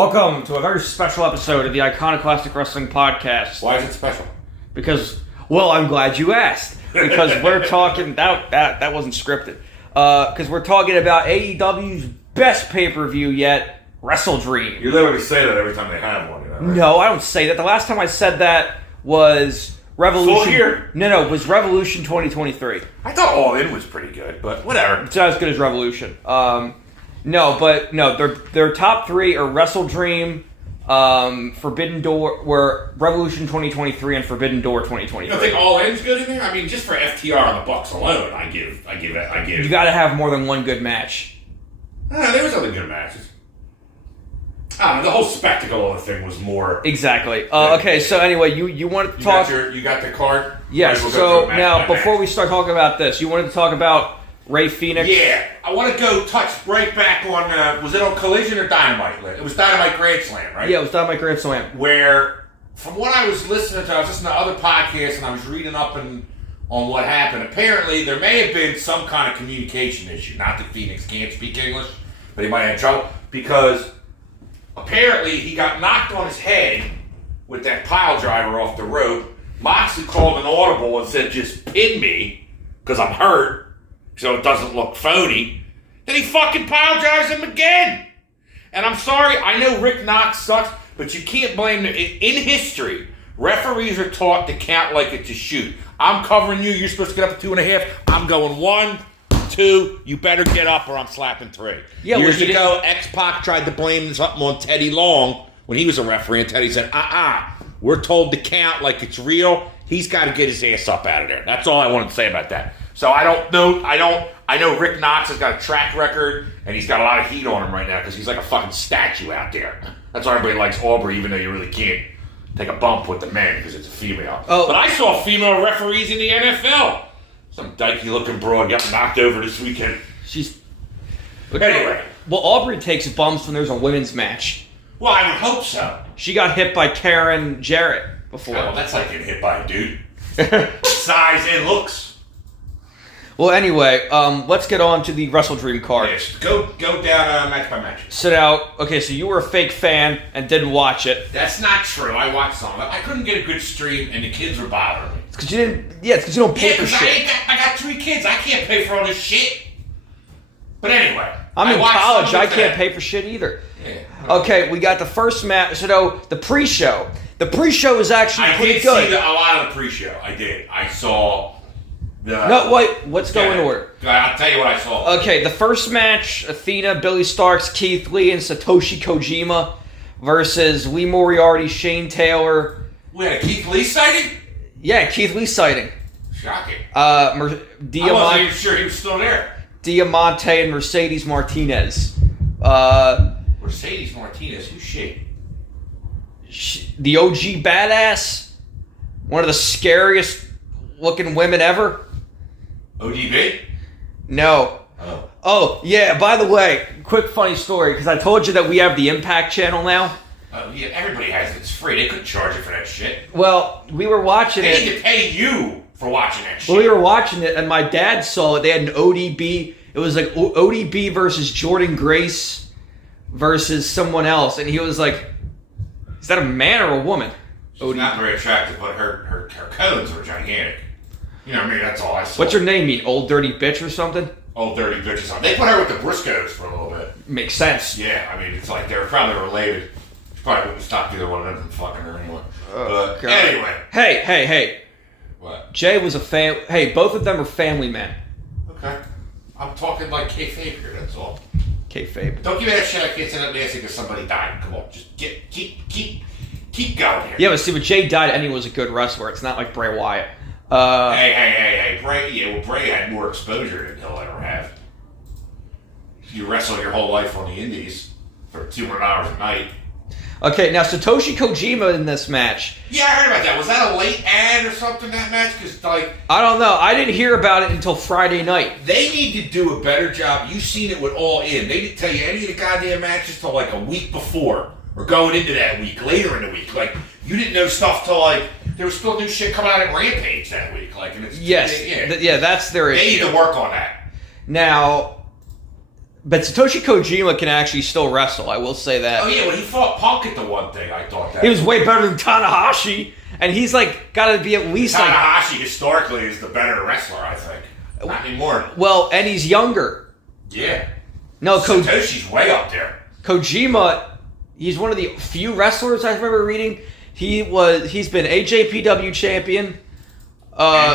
Welcome to a very special episode of the Iconoclastic Wrestling Podcast. Why is it special? Because, well, I'm glad you asked. Because we're talking, that wasn't scripted. Because we're talking about AEW's best pay-per-view yet, WrestleDream. You literally say that every time they have one. You know, right? No, I don't say that. The last time I said that was Revolution. Full year? No, it was Revolution 2023. I thought All In was pretty good, but whatever. It's not as good as Revolution. Their top three are WrestleDream, Forbidden Door, were Revolution 2023 and Forbidden Door 2023. You don't think All In's good in there? I mean, just for FTR and the Bucks alone, I give. You got to have more than one good match. There was other good matches. The whole spectacle of the thing was more. Exactly. Okay, so anyway, you wanted to talk. You got the card. Yes. We'll so now, before we start talking about this, you wanted to talk about Ray Phoenix. Yeah, I want to go touch right back on. Was it on Collision or Dynamite? It was Dynamite Grand Slam, right? Yeah, it was Dynamite Grand Slam. Where, from what I was listening to, I was listening to other podcasts and I was reading up on what happened. Apparently, there may have been some kind of communication issue. Not that Phoenix can't speak English, but he might have trouble because apparently he got knocked on his head with that pile driver off the rope. Moxley called an audible and said, "Just pin me because I'm hurt, so it doesn't look phony." Then he fucking pile drives him again. And I'm sorry, I know Rick Knox sucks, but you can't blame him. In history, referees are taught to count like it's a shoot. I'm covering you, you're supposed to get up to 2.5. I'm going 1, 2, you better get up or I'm slapping 3. Yeah, Years ago, X-Pac tried to blame something on Teddy Long when he was a referee, and Teddy said, we're told to count like it's real. He's got to get his ass up out of there. That's all I wanted to say about that. So I know Rick Knox has got a track record, and he's got a lot of heat on him right now because he's like a fucking statue out there. That's why everybody likes Aubrey, even though you really can't take a bump with the men because it's a female. Oh. But I saw female referees in the NFL. Some dykey-looking broad got knocked over this weekend. Anyway. Well, Aubrey takes bumps when there's a women's match. Well, I would hope so. She got hit by Karen Jarrett before. Oh, that's like getting hit by a dude. Size and looks. Well, anyway, let's get on to the WrestleDream card. Yes, go down match by match. So now, okay, so you were a fake fan and didn't watch it. That's not true. I watched some of it. I couldn't get a good stream, and the kids were bothering me. It's because you didn't. Yeah, it's because you don't pay for shit. I got 3 kids. I can't pay for all this shit. But anyway, I'm in college. I can't pay for shit either. Yeah. Okay, we got the first match. So no, the pre-show. The pre-show is actually pretty good. I did see a lot of the pre-show. I did. I saw. No, wait. Let's go in order. I'll tell you what I saw. Okay, the first match: Athena, Billy Starks, Keith Lee, and Satoshi Kojima versus Lee Moriarty, Shane Taylor. We had a Keith Lee sighting? Yeah, Keith Lee sighting. Shocking. I wasn't even sure he was still there. Diamante and Mercedes Martinez. Mercedes Martinez, who's she? The OG badass. One of the scariest looking women ever. ODB? No. Oh, yeah, by the way, quick funny story, because I told you that we have the Impact channel now. Yeah, everybody has it. It's free. They couldn't charge you for that shit. Well, we were watching it. They need to pay you for watching that shit. Well, we were watching it, and my dad saw it. They had an ODB. It was like ODB versus Jordan Grace versus someone else, and he was like, is that a man or a woman? She's not very attractive, but her codes are gigantic. You know what I mean? That's all I saw. What's her name mean? Old Dirty Bitch or something? Old Dirty Bitch or something. They put her with the Briscoes for a little bit. Makes sense. Yeah, I mean, it's like they were probably related. She probably wouldn't stop either one of them from fucking her anymore. But God. Anyway. Hey. What? Jay was a fan. Hey, both of them are family men. Okay. I'm talking like kayfabe here, that's all. Kayfabe. Don't give me that shit. I can't send up nasty because somebody died. Come on, just keep going here. Yeah, but see, but Jay died and he was a good wrestler. It's not like Bray Wyatt. Hey, Bray. Yeah, well, Bray had more exposure than he'll ever have. You wrestle your whole life on the indies for 200 hours a night. Okay, now Satoshi Kojima in this match. Yeah, I heard about that. Was that a late ad or something, that match? Because, like... I don't know. I didn't hear about it until Friday night. They need to do a better job. You've seen it with All In. They didn't tell you any of the goddamn matches till, like, a week before. Or going into that week, later in the week. Like, you didn't know stuff till, like... There was still new shit coming out at Rampage that week. Like, and it's... Yes. Yeah, that's their issue. They need to work on that. Now... But Satoshi Kojima can actually still wrestle. I will say that. Oh yeah, when he fought Punk at the one thing, I thought that he was way better than Tanahashi, and he's like got to be at least Tanahashi historically is the better wrestler, I think. Not anymore. Well, and he's younger. Yeah. No, Satoshi's way up there. Kojima, he's one of the few wrestlers I remember reading. He's been AJPW champion, IWGP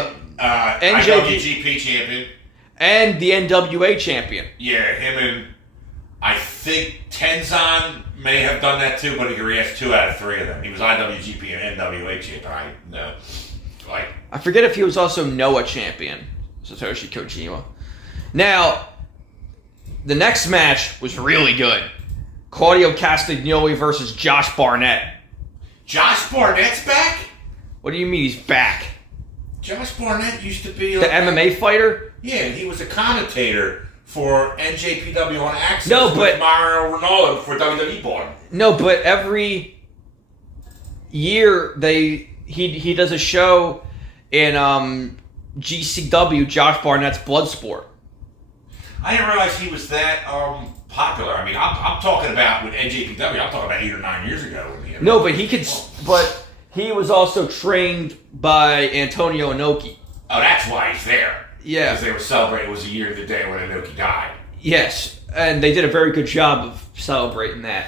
champion, and the NWA champion. Yeah, him and I think Tenzan may have done that too, but he has 2 out of 3 of them. He was IWGP and NWA champion. I forget if he was also Noah champion, Satoshi Kojima. Now, the next match was really good. Claudio Castagnoli versus Josh Barnett. Josh Barnett's back? What do you mean he's back? Josh Barnett used to be the MMA fighter? Yeah, he was a commentator for NJPW on Access with Mario Ronaldo for WWE Born. No, but every year he does a show in GCW, Josh Barnett's Bloodsport. I didn't realize he was that popular. I mean, I'm talking about with NJPW. I'm talking about 8 or 9 years ago. No, but but he was also trained by Antonio Inoki. Oh, that's why he's there. Yeah, because they were celebrating. It was a year of the day when Inoki died. Yes, and they did a very good job of celebrating that.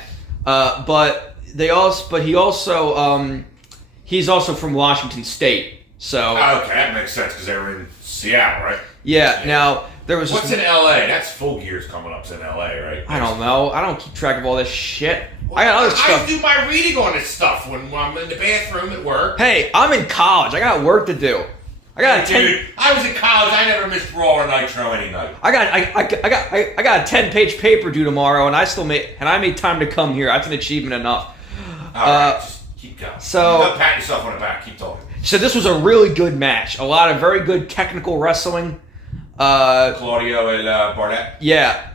He's also from Washington State. So okay, that makes sense because they were in Seattle, right? Yeah. Now there was what's in LA? That's Full Gear's coming up in LA, right? I don't know. I don't keep track of all this shit. I got other stuff. I do my reading on this stuff when I'm in the bathroom at work. Hey, I'm in college. I got work to do. I was in college. I never missed Raw or Nitro any night. I got a 10-page paper due tomorrow, and I made time to come here. That's an achievement enough. All right, just keep going. Don't pat yourself on the back. Keep talking. So this was a really good match. A lot of very good technical wrestling. Claudio and Barnett. Yeah,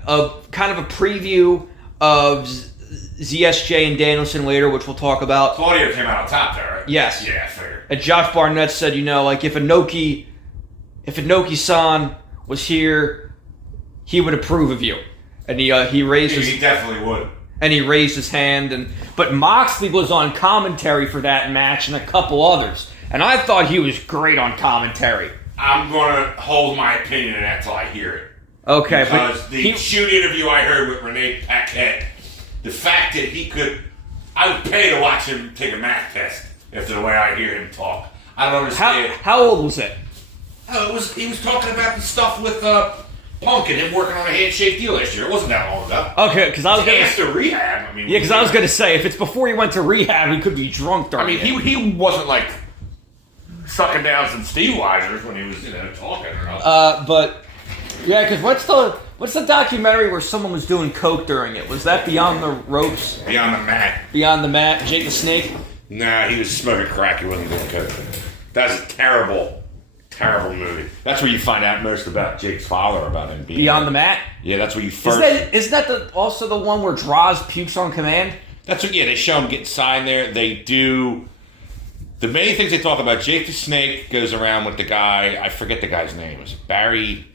kind of a preview of ZSJ and Danielson later, which we'll talk about. Claudio came out on top there, right? Yes. Yeah, I figured. And Josh Barnett said, if Inoki-san was here, he would approve of you. And he raised his... He definitely would. And he raised his hand. But Moxley was on commentary for that match and a couple others. And I thought he was great on commentary. I'm going to hold my opinion on that until I hear it. Okay. Because the shoot interview I heard with Renee Paquette, the fact that he could... I would pay to watch him take a math test after the way I hear him talk. I don't understand. How old was it? Oh, he was talking about the stuff with Punk and him working on a handshake deal last year. It wasn't that long ago. Okay, because I was going to rehab. Yeah, because I was going to say, if it's before he went to rehab, he could be drunk during it. He wasn't like sucking down some Steve Weisers when he was talking or nothing. But yeah, because what's the documentary where someone was doing coke during it? Was that Beyond the Ropes? Beyond the Mat. Beyond the Mat, Jake the Snake? Nah, he was smoking crack. He wasn't doing coke. That's a terrible, terrible movie. That's where you find out most about Jake's father, about him being... Beyond the Mat? Yeah, that's where you first... Isn't that also the one where Droz pukes on command? That's what, yeah, they show him getting signed there. They do... The main things they talk about, Jake the Snake goes around with the guy, I forget the guy's name. It was Barry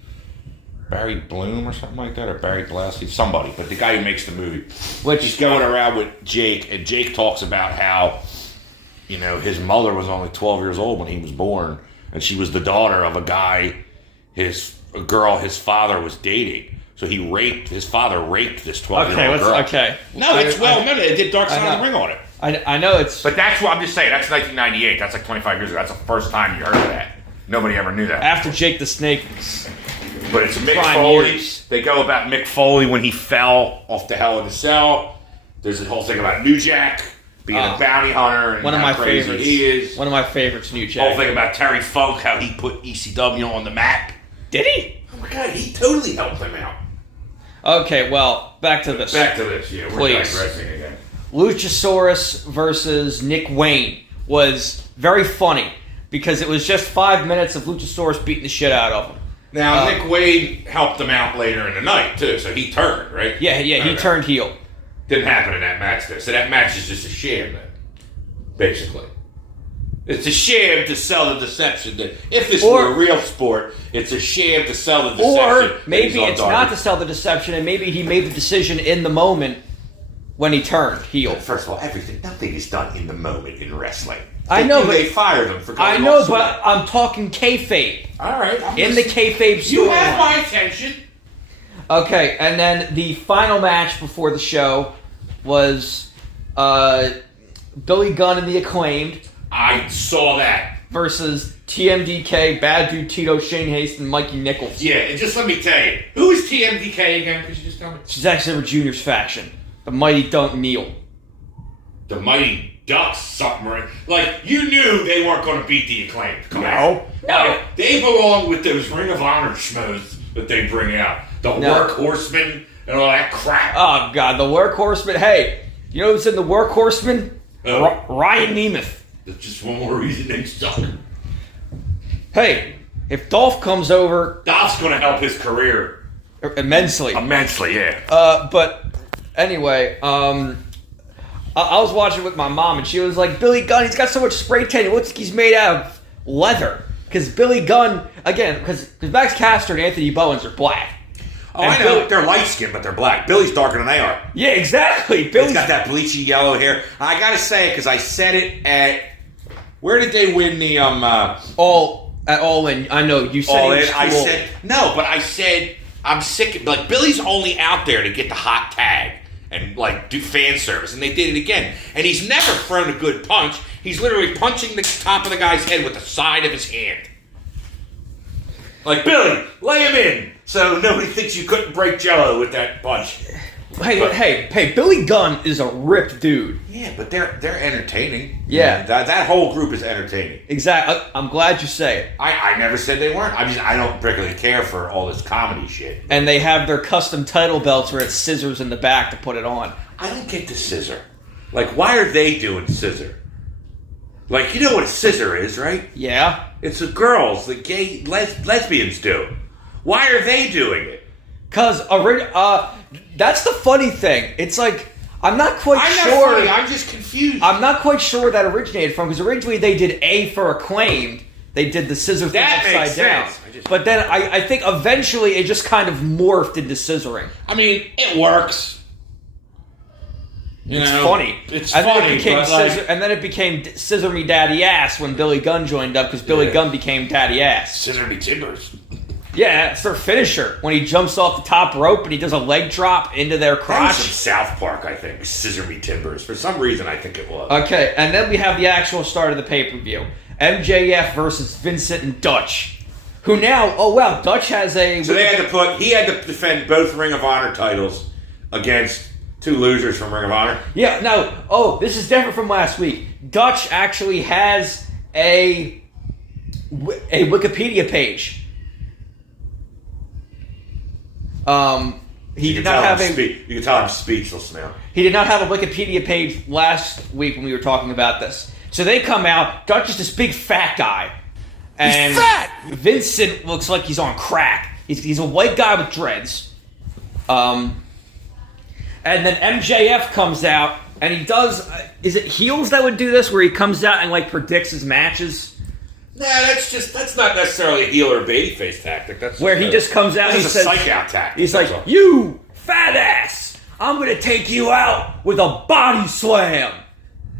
Bloom or something like that, or Barry Blassie, somebody, but the guy who makes the movie. He's going around with Jake, and Jake talks about how, his mother was only 12 years old when he was born, and she was the daughter of a guy, a girl his father was dating. So his father raped this 12-year-old girl. Okay. No, it's known. They did Dark Side of the Ring on it. I know it's... But that's what I'm just saying. That's 1998. That's like 25 years ago. That's the first time you heard of that. Nobody ever knew that. After Jake the Snake... But it's Mick Foley. They go about Mick Foley when he fell off the Hell in a Cell. There's a whole thing about New Jack being a bounty hunter and how crazy he is. One of my favorites, New Jack. Whole thing about Terry Funk, how he put ECW on the map. Did he? Oh my God, he totally helped them out. Okay, well, back to this. Yeah, we're digressing again. Luchasaurus versus Nick Wayne was very funny because it was just 5 minutes of Luchasaurus beating the shit out of him. Now, Nick Wayne helped him out later in the night, too, so he turned, right? Yeah, he turned heel. Didn't happen in that match, though. So that match is just a sham, then, basically. It's a sham to sell the deception. That if this were a real sport, it's a sham to sell the deception. Or maybe it's not to sell the deception, and maybe he made the decision in the moment when he turned heel. First of all, nothing is done in the moment in wrestling. I know, but they fired him for going I know, off but I'm talking kayfabe. All right. In the kayfabe story. You have my attention. Okay, and then the final match before the show was Billy Gunn and the Acclaimed. I saw that. Versus TMDK, Bad Dude Tito, Shane Haste, and Mikey Nichols. Yeah, and just let me tell you, who is TMDK again? Could you just tell me? She's actually Junior's faction. The Mighty Dunk Neil. The Mighty Ducks, something right? Like, you knew they weren't going to beat the Acclaimed. Come on. No. They belong with those Ring of Honor schmoes that they bring out. The Workhorsemen and all that crap. Oh, God, the Workhorsemen. Hey, you know who's in the Workhorsemen? Ryan Nemeth. That's just one more reason they suck. Hey, if Dolph comes over... Dolph's going to help his career. Immensely. Immensely, yeah. But anyway, I was watching with my mom, and she was like, Billy Gunn, he's got so much spray tan, it looks like he's made out of leather. Because Billy Gunn, again, because Max Caster and Anthony Bowens are black. Oh, and I know. They're light-skinned, but they're black. Billy's darker than they are. Yeah, exactly. Billy's got that bleachy yellow hair. I got to say, because I said it at... Where did they win the... All in. I know. You said All In. I said... No, but I said... I'm sick... Like, Billy's only out there to get the hot tag and, like, do fan service. And they did it again. And he's never thrown a good punch. He's literally punching the top of the guy's head with the side of his hand. Like, Billy, lay him in so nobody thinks you couldn't break Jello with that punch. Hey, Billy Gunn is a ripped dude. Yeah, but they're entertaining. Yeah. That whole group is entertaining. Exactly. I'm glad you say it. I never said they weren't. I don't particularly care for all this comedy shit. And they have their custom title belts where it's scissors in the back to put it on. I don't get the scissor. Like, why are they doing scissor? Like, you know what a scissor is, right? Yeah. It's the girls, the gay lesbians do. Why are they doing it? Because that's the funny thing. It's like, I'm not quite sure. Funny, I'm just confused. I'm not quite sure where that originated from, because originally they did A for Acclaimed. They did the scissor thing upside down. But then I think eventually it just kind of morphed into scissoring. I mean, it works. It's funny. It's and funny. Then it became and then it became Scissor Me Daddy Ass when Billy Gunn joined up, because Billy Gunn became Daddy Ass. Scissor Me Timbers. Yeah, it's their finisher. When he jumps off the top rope and he does a leg drop into their crotch. That was from South Park, I think. Scissor Me Timbers. For some reason, I think it was. Okay, and then we have the actual start of the pay-per-view. MJF versus Vincent and Dutch. Who now, Dutch has a... So he had to defend both Ring of Honor titles against two losers from Ring of Honor. Yeah, no, this is different from last week. Dutch actually has a Wikipedia page. He did not have you can tell I'm speechless now. He did not have a Wikipedia page last week when we were talking about this. So they come out, Dutch is this big fat guy. And he's fat! Vincent looks like he's on crack. He's a white guy with dreads. And then MJF comes out, and he does... is it heels that would do this, where he comes out and, like, predicts his matches? Nah, that's not necessarily a heel or babyface tactic. That's where he just comes out and he says... That's a psych-out tactic. He's like, you fat ass! I'm going to take you out with a body slam!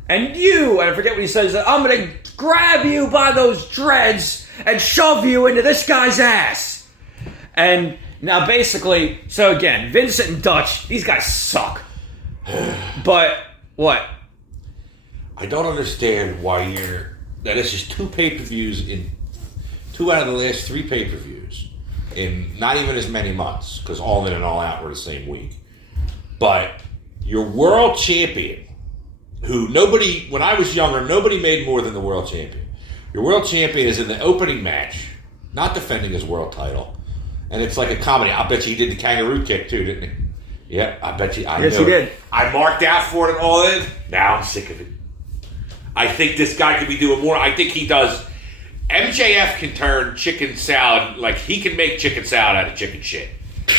And I forget what he says, I'm going to grab you by those dreads and shove you into this guy's ass! And... now, basically, so again, Vincent and Dutch, these guys suck. But, what? I don't understand why that is just two pay-per-views in... 2 out of the last 3 pay-per-views in not even as many months, because All In and All Out were the same week. But your world champion, who when I was younger, nobody made more than the world champion. Your world champion is in the opening match, not defending his world title. And it's like a comedy. I'll bet you he did the kangaroo kick too, didn't he? Yeah, I bet you. Yes, he did. I marked out for it All In. Now I'm sick of it. I think this guy could be doing more. I think he does. MJF can turn chicken salad, like he can make chicken salad out of chicken shit.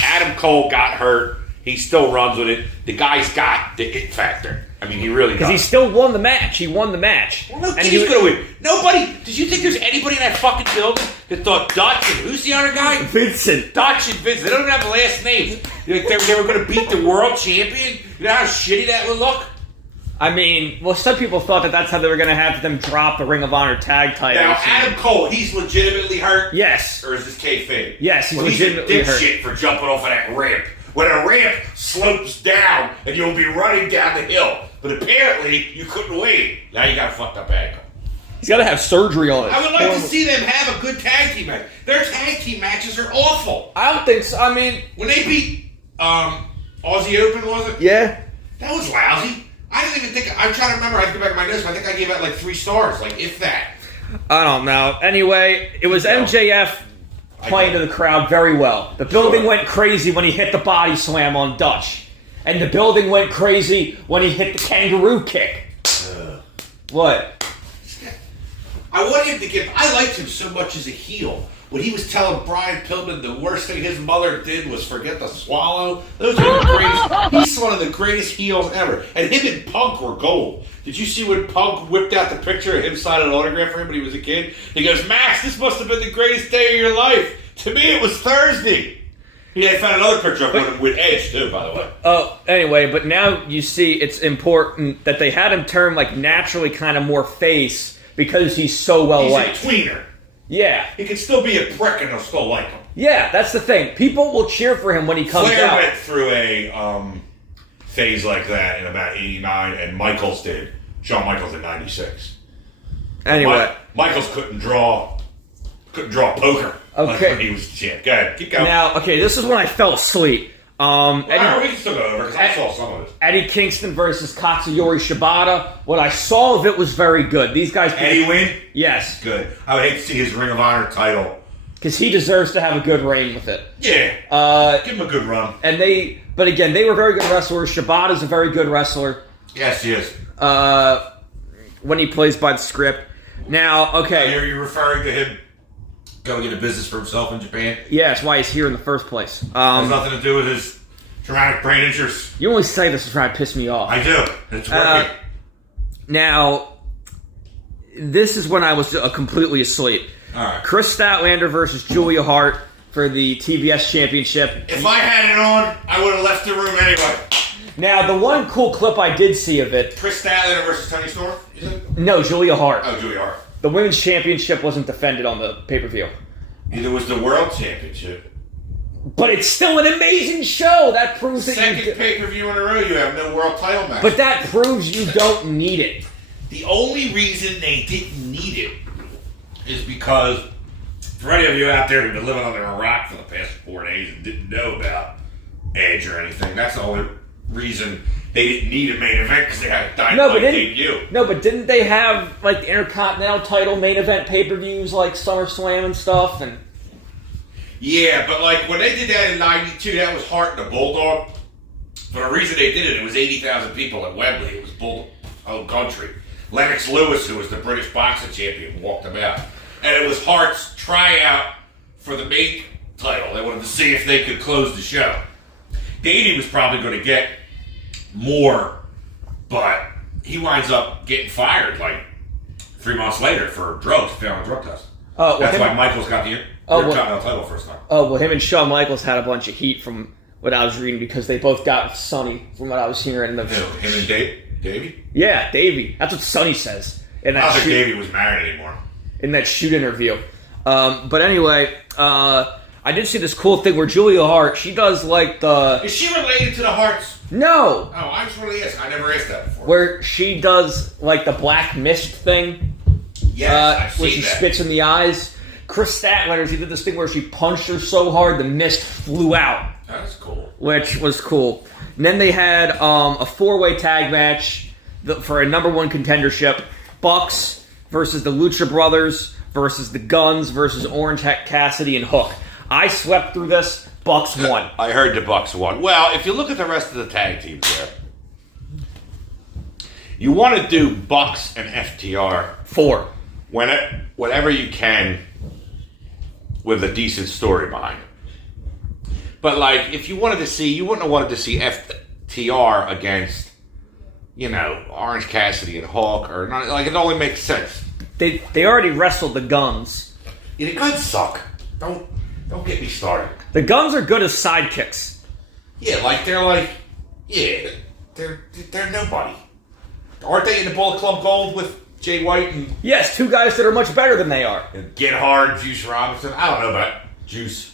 Adam Cole got hurt. he still runs with it. The guy's got the it factor. I mean, he really does. Because he still won the match. He won the match. Well, no kid he's going to win. Nobody, did you think there's anybody in that fucking building that thought Dutch and who's the other guy? Vincent. Dutch and Vincent. They don't even have last names. You think they were going to beat the world champion? You know how shitty that would look? I mean, well, some people thought that that's how they were going to have them drop the Ring of Honor tag titles. Now, Adam Cole, he's legitimately hurt? Yes. Or is this kayfabe? Yes, he's legitimately hurt. He's a dipshit for jumping off of that ramp. When a ramp slopes down and you'll be running down the hill. But apparently, you couldn't wait. Now you got a fucked up ankle. He's got to have surgery on it. I would like to see them have a good tag team match. Their tag team matches are awful. I don't think so. I mean... When they beat Aussie Open, was it? Yeah. That was lousy. I didn't even think... I'm trying to remember. I have to go back to my notes, but I think I gave out like 3 stars. Like, if that. I don't know. Anyway, it was MJF playing to the crowd very well. The building went crazy when he hit the body slam on Dutch. And the building went crazy when he hit the kangaroo kick. What? I want him to give... I liked him so much as a heel. When he was telling Brian Pillman the worst thing his mother did was forget to swallow. Those are the greatest... He's one of the greatest heels ever. And him and Punk were gold. Did you see when Punk whipped out the picture of him signing an autograph for him when he was a kid? He goes, Max, this must have been the greatest day of your life. To me, it was Thursday. He had found another picture of him with Edge, too, by the way. Oh, anyway, but now you see it's important that they had him turn, like, naturally kind of more face because he's so well-liked. He's a tweener. Yeah. He can still be a prick and they'll still like him. Yeah, that's the thing. People will cheer for him when he comes Flair out. went through a phase like that in about 89, and Michaels did. Shawn Michaels in 96. Anyway. Michaels couldn't draw poker. Okay. When he was champ. Go ahead, keep going. Now, okay, this is when I fell asleep. We can still go over because I saw some of it. Eddie Kingston versus Katsuyori Shibata. What I saw of it was very good. These guys... Eddie win? Yes. Good. I would hate to see his Ring of Honor title. Because he deserves to have a good reign with it. Yeah. Give him a good run. But again, they were very good wrestlers. Shibata's a very good wrestler. Yes, he is. When he plays by the script. Now, okay. Are you referring to him going into business for himself in Japan? Yeah, that's why he's here in the first place. Has nothing to do with his traumatic brain injuries. You only say this to try to piss me off. I do. It's working. Now, this is when I was completely asleep. All right. Chris Statlander versus Julia Hart for the TBS Championship. If I had it on, I would have left the room anyway. Now, the one cool clip I did see of it... Chris Statlander versus Tony Storm? No, Julia Hart. Oh, Julia Hart. The Women's Championship wasn't defended on the pay-per-view. Neither was the World Championship. But it's still an amazing show. That proves that Second pay-per-view in a row, you have no world title match. But that proves you don't need it. The only reason they didn't need it is because, for any of you out there who've been living under a rock for the past 4 days and didn't know about Edge or anything, that's the only reason they didn't need a main event, because they had a Dynamite debut. No, but didn't they have like the Intercontinental title main event pay-per-views like SummerSlam and stuff? And yeah, but like when they did that in '92, that was Hart and the Bulldog. For the reason they did it, it was 80,000 people at Wembley. It was whole country. Lennox Lewis, who was the British boxing champion, walked them out, and it was Hart's tryout for the main title. They wanted to see if they could close the show. Davey was probably going to get more, but he winds up getting fired like 3 months later for drugs, failing a drug test. That's why Michaels got the Intercontinental title first time. Oh, well, him and Shawn Michaels had a bunch of heat from what I was reading because they both got Sonny from what I was hearing. Him and Davey? Yeah, Davey. That's what Sonny says. I don't think Davey was married anymore. In that shoot interview. But anyway, I did see this cool thing where Julia Hart, she does like the... Is she related to the Harts? No! Oh, I just really asked. I never asked that before. Where she does like the black mist thing. Yes, I've seen where she spits in the eyes. Chris Statlander, she did this thing where she punched her so hard the mist flew out. That's cool. Which was cool. And then they had a 4-way tag match for a #1 contendership. Bucks versus the Lucha Brothers versus the Guns versus Orange Cassidy and Hook. I swept through this. Bucks won. I heard the Bucks won. Well, if you look at the rest of the tag teams there, you want to do Bucks and FTR 4. Whenever you can with a decent story behind it. But like, if you wanted to see, you wouldn't have wanted to see FTR against, Orange Cassidy and Hawk, or not. Like, it only makes sense. They already wrestled the Guns. Yeah, the Guns suck. Don't get me started. The Guns are good as sidekicks. Yeah, they're nobody. Aren't they in the Bullet Club Gold with Jay White and... Yes, two guys that are much better than they are. And Get Hard, Juice Robinson. I don't know about Juice.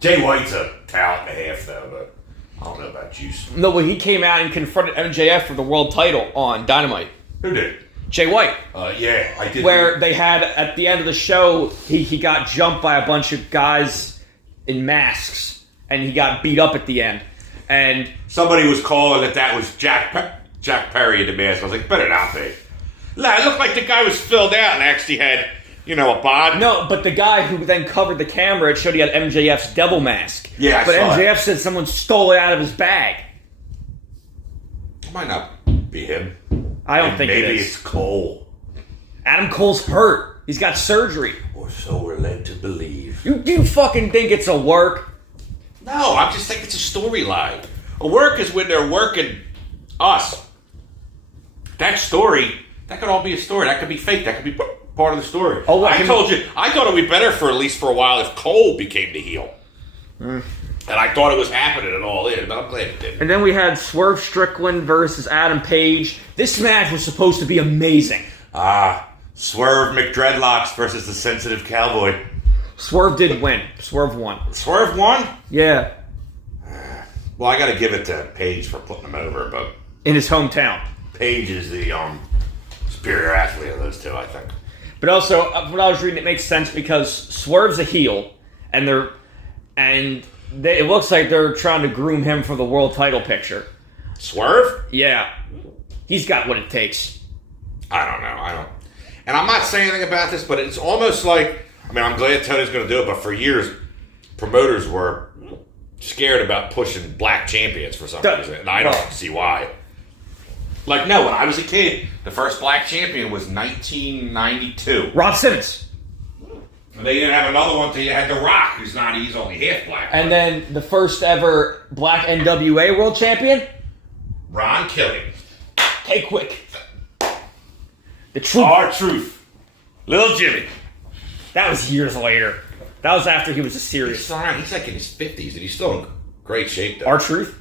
Jay White's a talent and a half, though, but I don't know about Juice. No, well, he came out and confronted MJF for the world title on Dynamite. Who did? Jay White. Yeah, I did. Where they had, at the end of the show, he got jumped by a bunch of guys in masks, and he got beat up at the end. And somebody was calling that was Jack Perry in the mask. I was like, better not be. Nah, it looked like the guy was filled out and actually had, a bod. No, but the guy who then covered the camera, it showed he had MJF's devil mask. Yeah, but MJF said someone stole it out of his bag. It might not be him. I don't think it is. Maybe it's Cole. Adam Cole's hurt. He's got surgery. Or so we're led to believe. You fucking think it's a work? No, I just think it's a storyline. A work is when they're working us. That story, that could all be a story. That could be fake. That could be part of the story. Oh, I told you, I thought it would be better for at least for a while if Cole became the heel. And I thought it was happening at all in, but I'm glad it didn't. And then we had Swerve Strickland versus Adam Page. This match was supposed to be amazing. Swerve McDreadlocks versus the Sensitive Cowboy. Swerve did win. Swerve won. Swerve won? Yeah. Well, I got to give it to Page for putting him over, but in his hometown. Page is the superior athlete of those two, I think. But also, when I was reading, it makes sense because Swerve's a heel, and it looks like they're trying to groom him for the world title picture. Swerve? Yeah. He's got what it takes. I don't know. And I'm not saying anything about this, but it's almost like, I'm glad Tony's going to do it, but for years, promoters were scared about pushing black champions for some reason, and I don't see why. Like, no, when I was a kid, the first black champion was 1992. Rob Simmons. And they didn't have another one until you had The Rock, he's only half black. And then the first ever black NWA world champion? Ron Killian. Hey, quick. The Truth. R-Truth. Little Jimmy. That was years later. That was after he was a serious. He's like in his 50s, and he's still in great shape, though. R-Truth?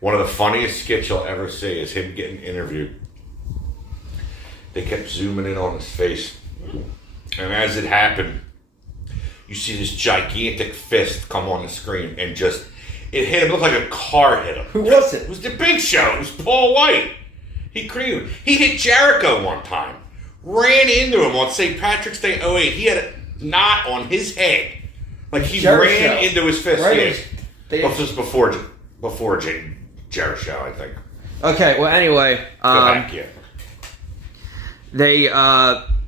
One of the funniest skits you'll ever see is him getting interviewed. They kept zooming in on his face. And as it happened, you see this gigantic fist come on the screen and just, it hit him. It looked like a car hit him. Who was it? It was the Big Show. It was Paul White. He hit Jericho one time. Ran into him on St. Patrick's Day 08. He had a knot on his head. Like he ran into his fist. Right. This was before Jericho, I think. Okay, well, anyway. Yeah.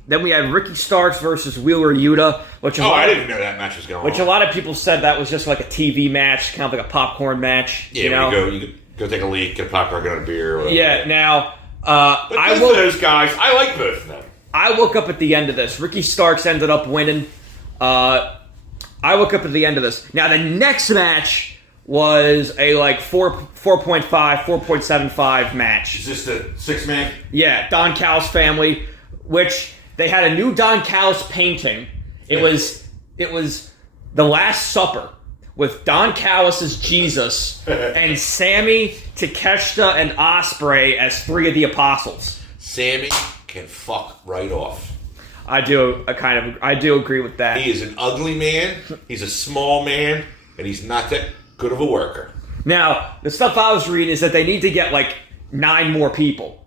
Then we had Ricky Starks versus Wheeler Yuta. I didn't know that match was going on. Which a lot of people said that was just like a TV match, kind of like a popcorn match. Yeah, you go take a leak, get a popcorn, get a beer. Or whatever. Yeah, now... but both of those guys, I like both of them. I woke up at the end of this. Ricky Starks ended up winning. I woke up at the end of this. Now, the next match was a 4.5, 4.75 match. Is this the 6-man? Yeah, Don Callis family, which they had a new Don Callis painting. It was The Last Supper with Don Callis as Jesus and Sammy, Takeshita, and Ospreay as 3 of the apostles. Sammy can fuck right off. I do agree with that. He is an ugly man. He's a small man, and he's not that good of a worker. Now, the stuff I was reading is that they need to get 9 more people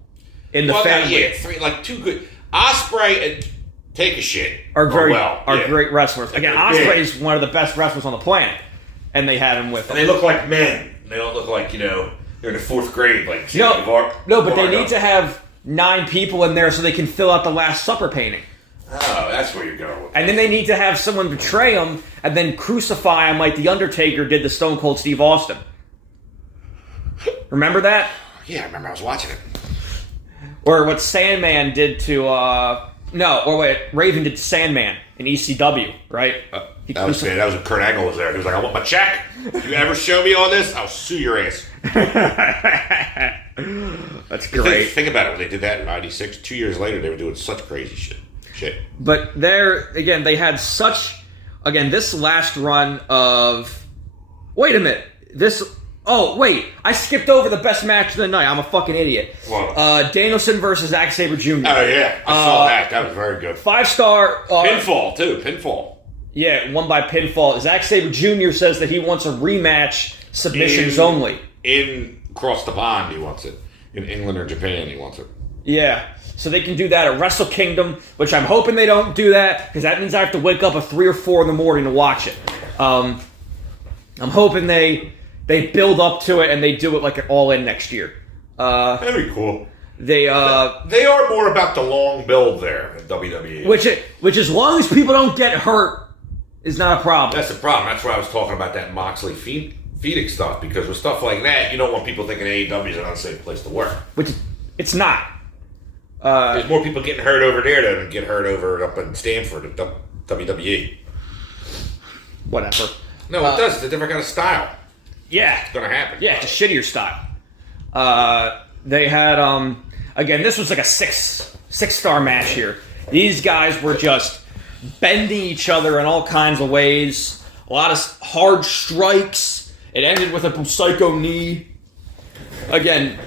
in the family. Yeah, 3, 2 good. Ospreay and Take a Shit are great wrestlers. Again, Ospreay is one of the best wrestlers on the planet, and they had him with them. And they look like men. They don't look like they're in the 4th grade. But they need to have 9 people in there so they can fill out the Last Supper painting. Oh, that's where you're going with And then they need to have someone betray them and then crucify him like The Undertaker did to Stone Cold Steve Austin. Remember that? Yeah, I remember. I was watching it. Or what Sandman did to No, or wait, Raven did Sandman in ECW, right? That was when Kurt Angle was there. He was like, I want my check. If you ever show me all this, I'll sue your ass. That's great. Think about it. When they did that in 96, 2 years later, they were doing such crazy shit. But they had such... Again, this last run of... Wait a minute. Oh, wait. I skipped over the best match of the night. I'm a fucking idiot. What? Danielson versus Zack Sabre Jr. Oh, yeah. I saw that. That was very good. 5-star... pinfall, too. Pinfall. Yeah, won by pinfall. Zack Sabre Jr. says that he wants a rematch, submissions only. Across the pond, he wants it. In England or Japan, he wants it. Yeah. So they can do that at Wrestle Kingdom, which I'm hoping they don't do that, because that means I have to wake up at 3 or 4 in the morning to watch it. I'm hoping they build up to it and they do it like an all-in next year. That'd be cool. They are more about the long build there at WWE. Which as long as people don't get hurt is not a problem. That's the problem. That's why I was talking about that Moxley Phoenix stuff, because with stuff like that, you don't want people thinking AEW is an unsafe place to work. Which it's not. There's more people getting hurt over there than get hurt over up in Stanford at WWE. Whatever. No, it does. It's a different kind of style. Yeah. It's going to happen. Yeah, it's a shittier style. They had, again, this was like a six-star match here. These guys were just bending each other in all kinds of ways. A lot of hard strikes. It ended with a psycho knee. Again,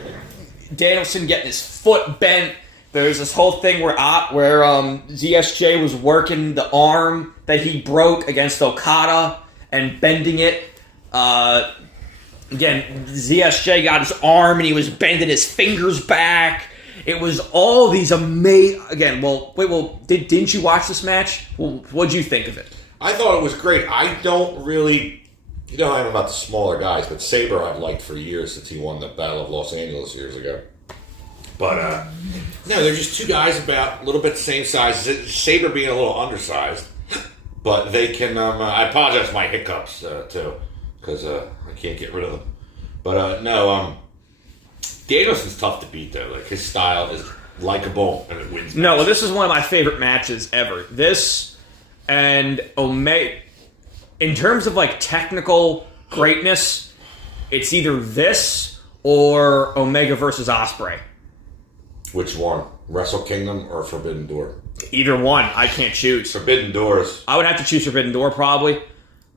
Danielson getting his foot bent. There's this whole thing where ZSJ was working the arm that he broke against Okada and bending it. Again, ZSJ got his arm and he was bending his fingers back. It was all these amazing... Again, didn't you watch this match? Well, what'd you think of it? I thought it was great. I don't really... You know, I'm about the smaller guys, but Sabre I've liked for years since he won the Battle of Los Angeles years ago. But, no, they're just two guys about a little bit the same size. Sabre being a little undersized. But they can... I apologize for my hiccups, too, because I can't get rid of them. But, no, Danielson's tough to beat, though. Like, his style is likable, and it wins. No, well, this is one of my favorite matches ever. This and Omega... In terms of, like, technical greatness, it's either this or Omega versus Ospreay. Which one? Wrestle Kingdom or Forbidden Door? Either one. I can't choose. Forbidden Doors. I would have to choose Forbidden Door, probably,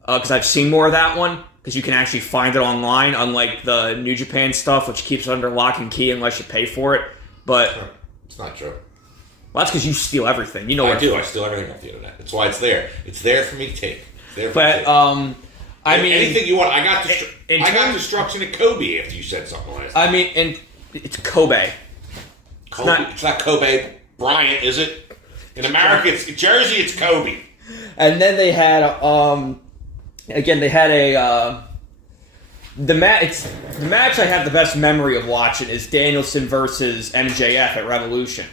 because I've seen more of that one, because you can actually find it online, unlike the New Japan stuff, which keeps it under lock and key unless you pay for it. But it's not true. Well, that's because you steal everything. You know I do. I steal everything off the internet. That's why it's there. It's there for me to take. I mean, anything you want. I got destruction at Kobe after you said something last time. I mean, and it's Kobe. It's not Kobe Bryant, is it? In America, it's Jersey. It's Kobe. And then they had, again, they had the match I have the best memory of watching is Danielson versus MJF at Revolution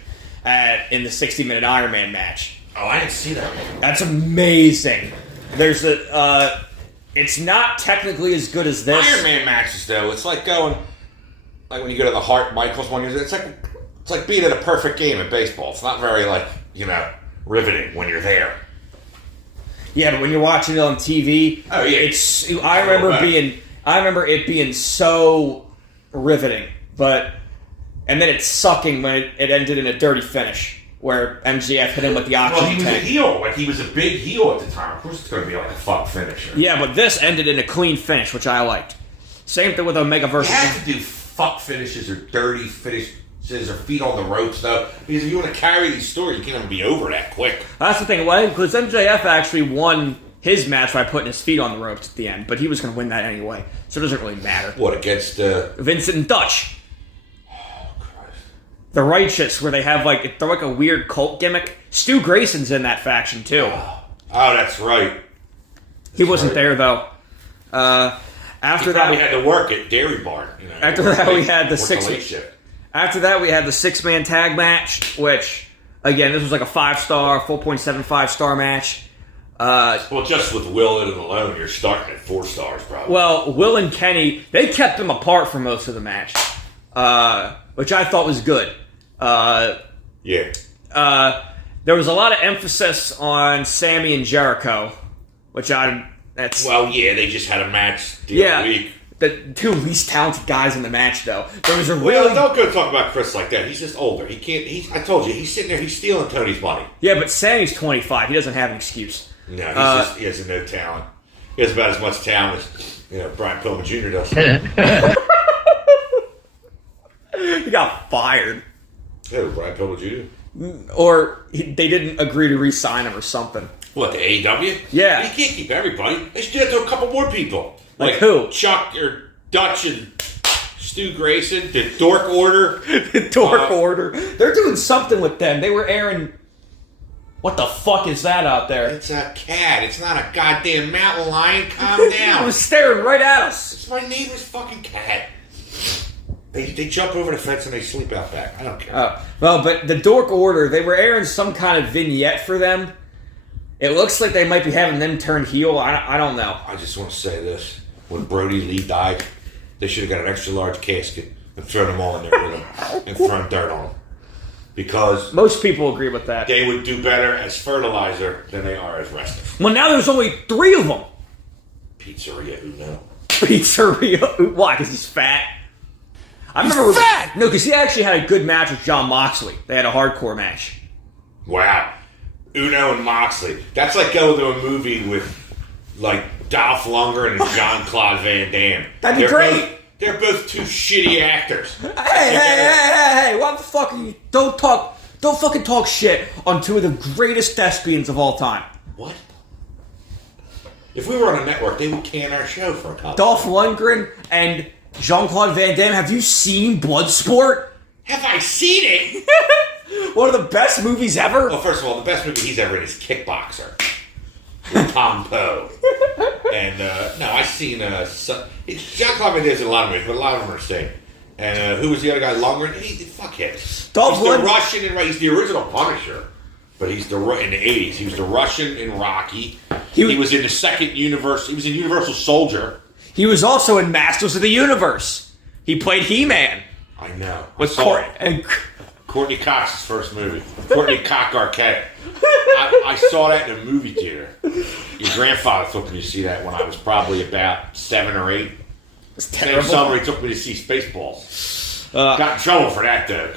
in the 60-minute Iron Man match. Oh, I didn't see that one. That's amazing. There's it's not technically as good as this. Iron Man matches, though, it's like going, like when you go to the Hart Michaels one. It's like being at a perfect game in baseball. It's not very riveting when you're there. Yeah, but when you're watching it on TV, oh yeah, I remember it being so riveting, and then it's sucking when it ended in a dirty finish. Where MJF hit him with the oxygen tank. Well, he was a heel. Like, he was a big heel at the time. Of course it's going to be like a fuck finisher. Yeah, but this ended in a clean finish, which I liked. Same thing with Omega versus... You have to do fuck finishes or dirty finishes or feet on the ropes, though. Because if you want to carry these stories, you can't even be over that quick. That's the thing. Well, because MJF actually won his match by putting his feet on the ropes at the end, but he was going to win that anyway, so it doesn't really matter. What, against... Vincent and Dutch. The Righteous, where they're like a weird cult gimmick. Stu Grayson's in that faction too. Oh, that's right. He wasn't there though. After that, we had to work at Dairy Barn. After that, we had the After that, we had the 6-man tag match, which again, this was like a 5-star, 4.75 star match. Well, just with Will in it alone, you're starting at 4 stars probably. Well, Will and Kenny, they kept them apart for most of the match, which I thought was good. Yeah. There was a lot of emphasis on Sammy and Jericho, which that's Well, yeah, they just had a match the other week. The two least talented guys in the match, though. There was a Well, don't go talk about Chris like that. He's just older. He can't. I told you, he's sitting there. He's stealing Tony's money. Yeah, but Sammy's 25. He doesn't have an excuse. No, he has no talent. He has about as much talent as Brian Pillman Jr. does. He got fired. Who, Brian Pillman Jr.? Or they didn't agree to re-sign him or something. What, the AEW? Yeah. You can't keep everybody. They should do that to a couple more people. Like who? Chuck or Dutch and Stu Grayson, the Dork Order. The Dork Order. They're doing something with them. They were airing... What the fuck is that out there? It's a cat. It's not a goddamn mountain lion. Calm down. It was staring right at us. It's my neighbor's fucking cat. They jump over the fence and they sleep out back. I don't care. Well, but the Dork Order, they were airing some kind of vignette for them. It looks like they might be having them turn heel. I don't know. I just want to say this. When Brody Lee died, they should have got an extra large casket and thrown them all in there with him and thrown dirt on them. Because most people agree with that. They would do better as fertilizer than they are as wrestlers. Well, now there's only 3 of them. Pizzeria Uno. Pizzeria. Why? Because he's fat? I remember fat! No, because he actually had a good match with John Moxley. They had a hardcore match. Wow. Uno and Moxley. That's like going to a movie with, like, Dolph Lundgren and Jean-Claude Van Damme. That'd be great. They're both two shitty actors. Hey, what the fuck are you... Don't fucking talk shit on 2 of the greatest thespians of all time. What? If we were on a network, they would can our show for a couple. Dolph Lundgren and Jean-Claude Van Damme. Have you seen Bloodsport? Have I seen it? One of the best movies ever. Well, first of all, the best movie he's ever in is Kickboxer with Tom Poe. And, no, I've seen Jean-Claude Van Damme's in a lot of movies, but a lot of them are same. And who was the other guy? Lundgren? Fuck him. He's the Russian in... He's the original Punisher. But he's in the 80s. He was the Russian in Rocky. He was in the second universe. He was in Universal Soldier. He was also in Masters of the Universe. He played He-Man. I know. With Courtney Cox's first movie. Courtney Cock Arquette. I saw that in a movie theater. Your grandfather took me to see that when I was probably about 7 or 8. It's terrible. Same summer he took me to see Spaceballs. Got in trouble for that though.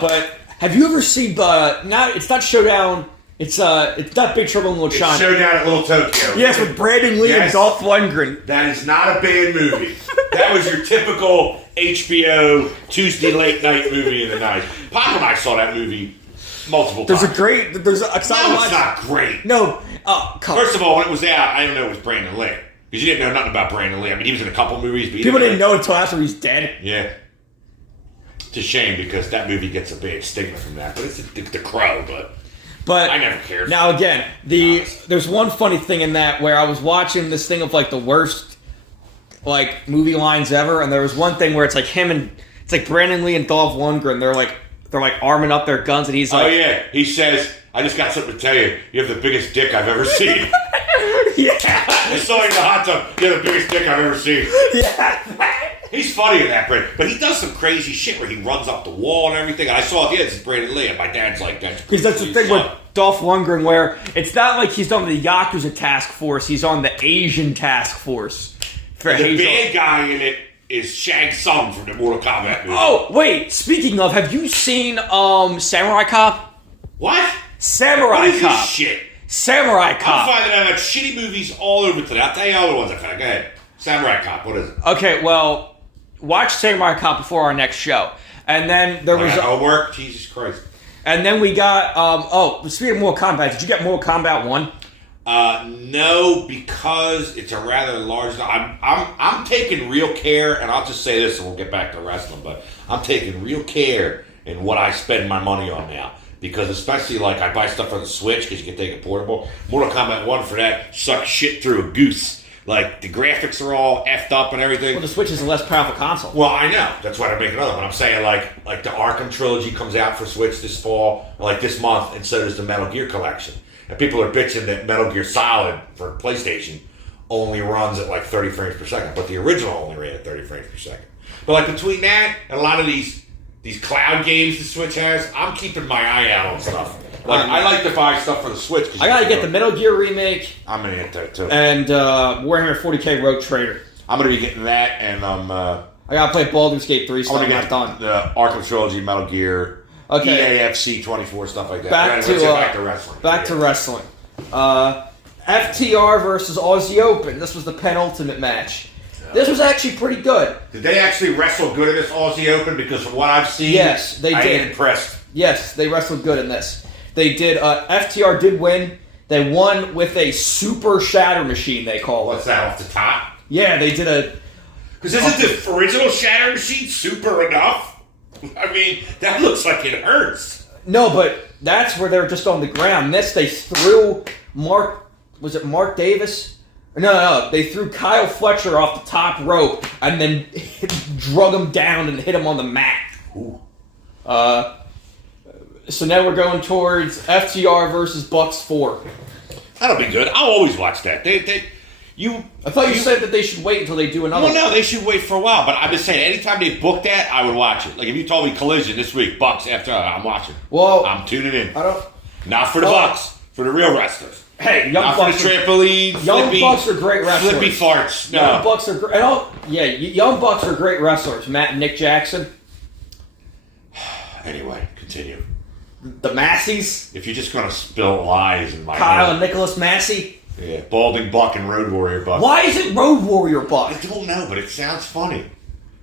But have you ever seen, it's not Showdown, it's not Big Trouble in Little China. It's Showdown at Little Tokyo. Yes, with Brandon Lee and Dolph Lundgren. That is not a bad movie. That was your typical HBO Tuesday late night movie in the night. Pop and I saw that movie multiple times. It's not great. No, First of all, when it was out, I didn't know it was Brandon Lee. Because you didn't know nothing about Brandon Lee. I mean, he was in a couple movies. But people didn't know until after he's dead. Yeah. It's a shame because that movie gets a bad stigma from that. But it's the Crow, but I never cared. Now, again, there's one funny thing in that where I was watching this thing of, like, the worst, like, movie lines ever, and there was one thing where it's, like, it's, like, Brandon Lee and Dolph Lundgren, they're, like, arming up their guns, and he's like... Oh, yeah. He says, I just got something to tell you. You have the biggest dick I've ever seen. Yeah. I saw you in the hot tub. You have the biggest dick I've ever seen. Yeah. He's funny in that, but he does some crazy shit where he runs up the wall and everything. And I saw it, this is Brandon Lee, and my dad's like, because that's the thing with Dolph Lundgren, where it's not like he's on the Yakuza task force, he's on the Asian task force. The bad guy in it is Shang Tsung from the Mortal Kombat movie. Oh, wait, speaking of, have you seen Samurai Cop? What? Samurai Cop. What is this shit? Samurai Cop. I'm finding out shitty movies all over today. I'll tell you all the ones I found. Go ahead. Samurai Cop, what is it? Okay, well, watch Samurai Cop before our next show. And then there was... homework? Jesus Christ. And then we got... speaking of Mortal Kombat, did you get Mortal Kombat 1? No, because it's a rather large... I'm taking real care, and I'll just say this, and we'll get back to wrestling, but I'm taking real care in what I spend my money on now. Because especially, like, I buy stuff on the Switch because you can take it portable. Mortal Kombat 1 for that sucks shit through a goose. Like, the graphics are all effed up and everything. Well, the Switch is a less powerful console. Well, I know. That's why they're making another one. I'm saying, like the Arkham trilogy comes out for Switch this fall, like this month, and so does the Metal Gear collection. And people are bitching that Metal Gear Solid for PlayStation only runs at, like, 30 frames per second. But the original only ran at 30 frames per second. But, like, between that and a lot of these these cloud games the Switch has. I'm keeping my eye out on stuff. Like, I like to buy stuff for the Switch. I gotta get the Metal Gear remake. I'm gonna get that too. And Warhammer 40k Rogue Trader. I'm gonna be getting that, and I gotta play Baldur's Gate 3, so I'm not done. The Arkham Trilogy, Metal Gear, EAFC 24, stuff like that. Back to wrestling. Back to wrestling. FTR versus Aussie Open. This was the penultimate match. This was actually pretty good. Did they actually wrestle good in this Aussie Open? Because from what I've seen, yes, they did. I'm impressed. Yes, they wrestled good in this. They did. FTR did win. They won with a super shatter machine, they call it. What's that, off the top? Yeah, they did a... Because isn't the original shatter machine super enough? I mean, that looks like it hurts. No, but that's where they're just on the ground. This, they threw Mark... Was it Mark Davis? No. They threw Kyle Fletcher off the top rope and then drug him down and hit him on the mat. Ooh. So now we're going towards FTR versus Bucks 4. That'll be good. I'll always watch that. I thought you said that they should wait until they do another one. Well, no, they should wait for a while. But I'm just saying, anytime they book that, I would watch it. Like, if you told me Collision this week, Bucks, FTR, I'm watching. Well, I'm tuning in. I don't... Not for the Bucks, for the real wrestlers. Hey, Young Bucks. For the trampoline, Young Bucks are great wrestlers. Flippy farts. No. Young Bucks are great. Young Bucks are great wrestlers. Matt and Nick Jackson. Anyway, continue. The Massies. If you're just going to spill lies in my Kyle head. and Nicholas Massey. Yeah, Balding Buck and Road Warrior Buck. Why is it Road Warrior Buck? I don't know, but it sounds funny.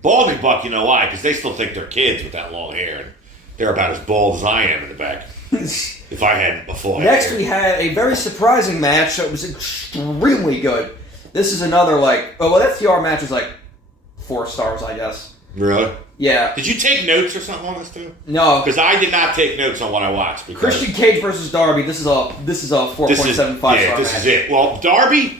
Balding Buck, you know why? Because they still think they're kids with that long hair. And they're about as bald as I am in the back. If I had a full Next, hair. we had a very surprising match that was extremely good. This is another, FTR match is 4 stars, I guess. Really? Yeah. Did you take notes or something on this too? No. Because I did not take notes on what I watched. Christian Cage versus Darby. This is a 4.75 star. Yeah, this is it. Well, Darby,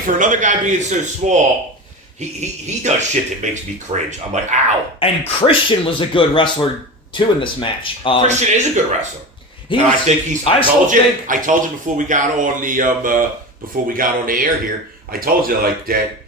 for another guy being so small, he does shit that makes me cringe. I'm like, ow. And Christian was a good wrestler too in this match. Christian is a good wrestler. I think he's. I told you before we got on the air here. I told you that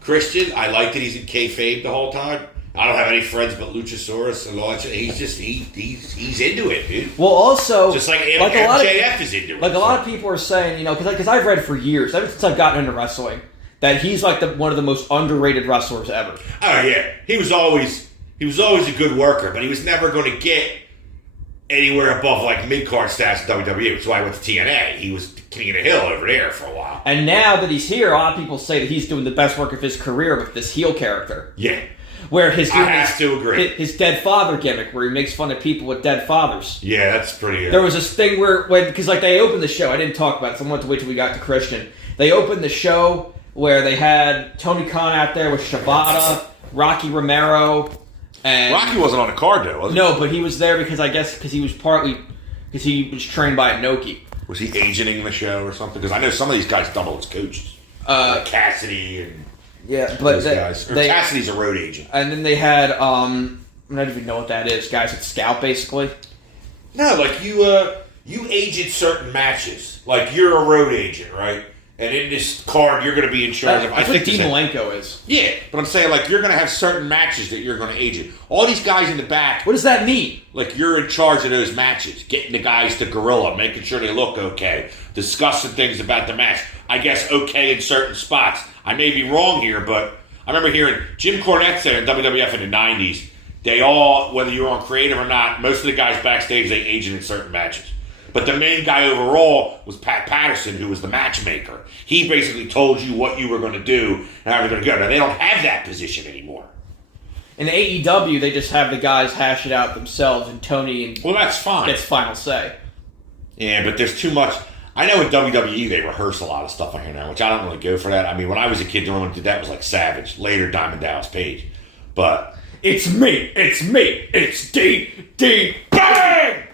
Christian. I like that he's in kayfabe the whole time. I don't have any friends but Luchasaurus and all that shit. He's into it, dude. Well, also just like MJF is into it. A lot of people are saying, because I've read for years, ever since I've gotten into wrestling, that he's one of the most underrated wrestlers ever. Oh yeah, he was always a good worker, but he was never going to get anywhere above mid-card stats in WWE. That's why I went to TNA. He was king of the hill over there for a while. And now that he's here, a lot of people say that he's doing the best work of his career with this heel character. Yeah. Where I have to agree. His dead father gimmick, where he makes fun of people with dead fathers. Yeah, that's pretty. There was this thing because they opened the show. I didn't talk about it, so I wanted to wait till we got to Christian. They opened the show where they had Tony Khan out there with Shibata, Rocky Romero, and Rocky wasn't on the card though, was he? No, but he was there because he was trained by Inoki. Was he agenting the show or something? Because I know some of these guys double as coaches. Cassidy and. Yeah, but those guys. Cassidy's a road agent. And then they had I don't even know what that is. Guys at Scout, basically. No, you agent certain matches. You're a road agent, right? And in this card, you're going to be in charge of. That's what Dean Malenko is. Yeah, but I'm saying you're going to have certain matches that you're going to agent. All these guys in the back. What does that mean? You're in charge of those matches, getting the guys to gorilla, making sure they look okay, discussing things about the match. I guess okay in certain spots. I may be wrong here, but I remember hearing Jim Cornette say in WWF in the 90s, they all, whether you were on creative or not, most of the guys backstage, they agent in certain matches. But the main guy overall was Pat Patterson, who was the matchmaker. He basically told you what you were going to do and how you were going to go. Now, they don't have that position anymore. In AEW, they just have the guys hash it out themselves, and Tony that's fine. Gets final say. Yeah, but there's too much. I know in WWE they rehearse a lot of stuff on here now, which I don't really go for that. I mean, when I was a kid, the only one who did that was Savage. Later, Diamond Dallas Page. But it's me, it's D, bang!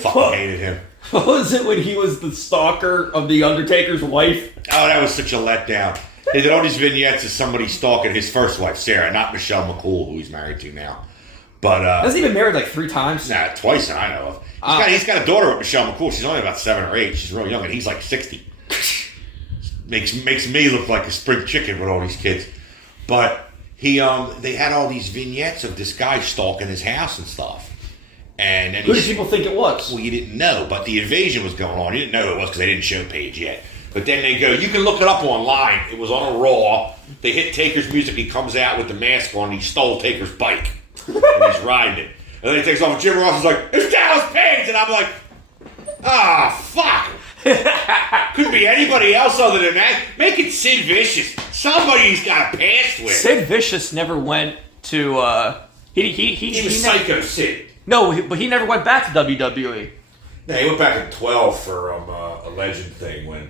Fucking hated him. What was it when he was the stalker of the Undertaker's wife? Oh, that was such a letdown. They did all these vignettes of somebody stalking his first wife, Sarah, not Michelle McCool, who he's married to now. But hasn't he been married 3 times? Nah, twice that I know of. He's got a daughter with Michelle McCool. She's only about 7 or 8. She's real young, and he's 60. makes me look like a spring chicken with all these kids. But they had all these vignettes of this guy stalking his house and stuff. And then Who did people think it was? Well, you didn't know, but the invasion was going on. You didn't know who it was because they didn't show Paige yet. But then they go, you can look it up online. It was on a Raw. They hit Taker's music. He comes out with the mask on. He stole Taker's bike. And he's riding it. And then he takes off. And Jim Ross is like, it's Dallas Page. And I'm like, fuck. Couldn't be anybody else other than that. Make it Sid Vicious. Somebody's got a past with. Sid Vicious never went to. He was Psycho Sid. No, but he never went back to WWE. No, he went back in 12 for a Legend thing when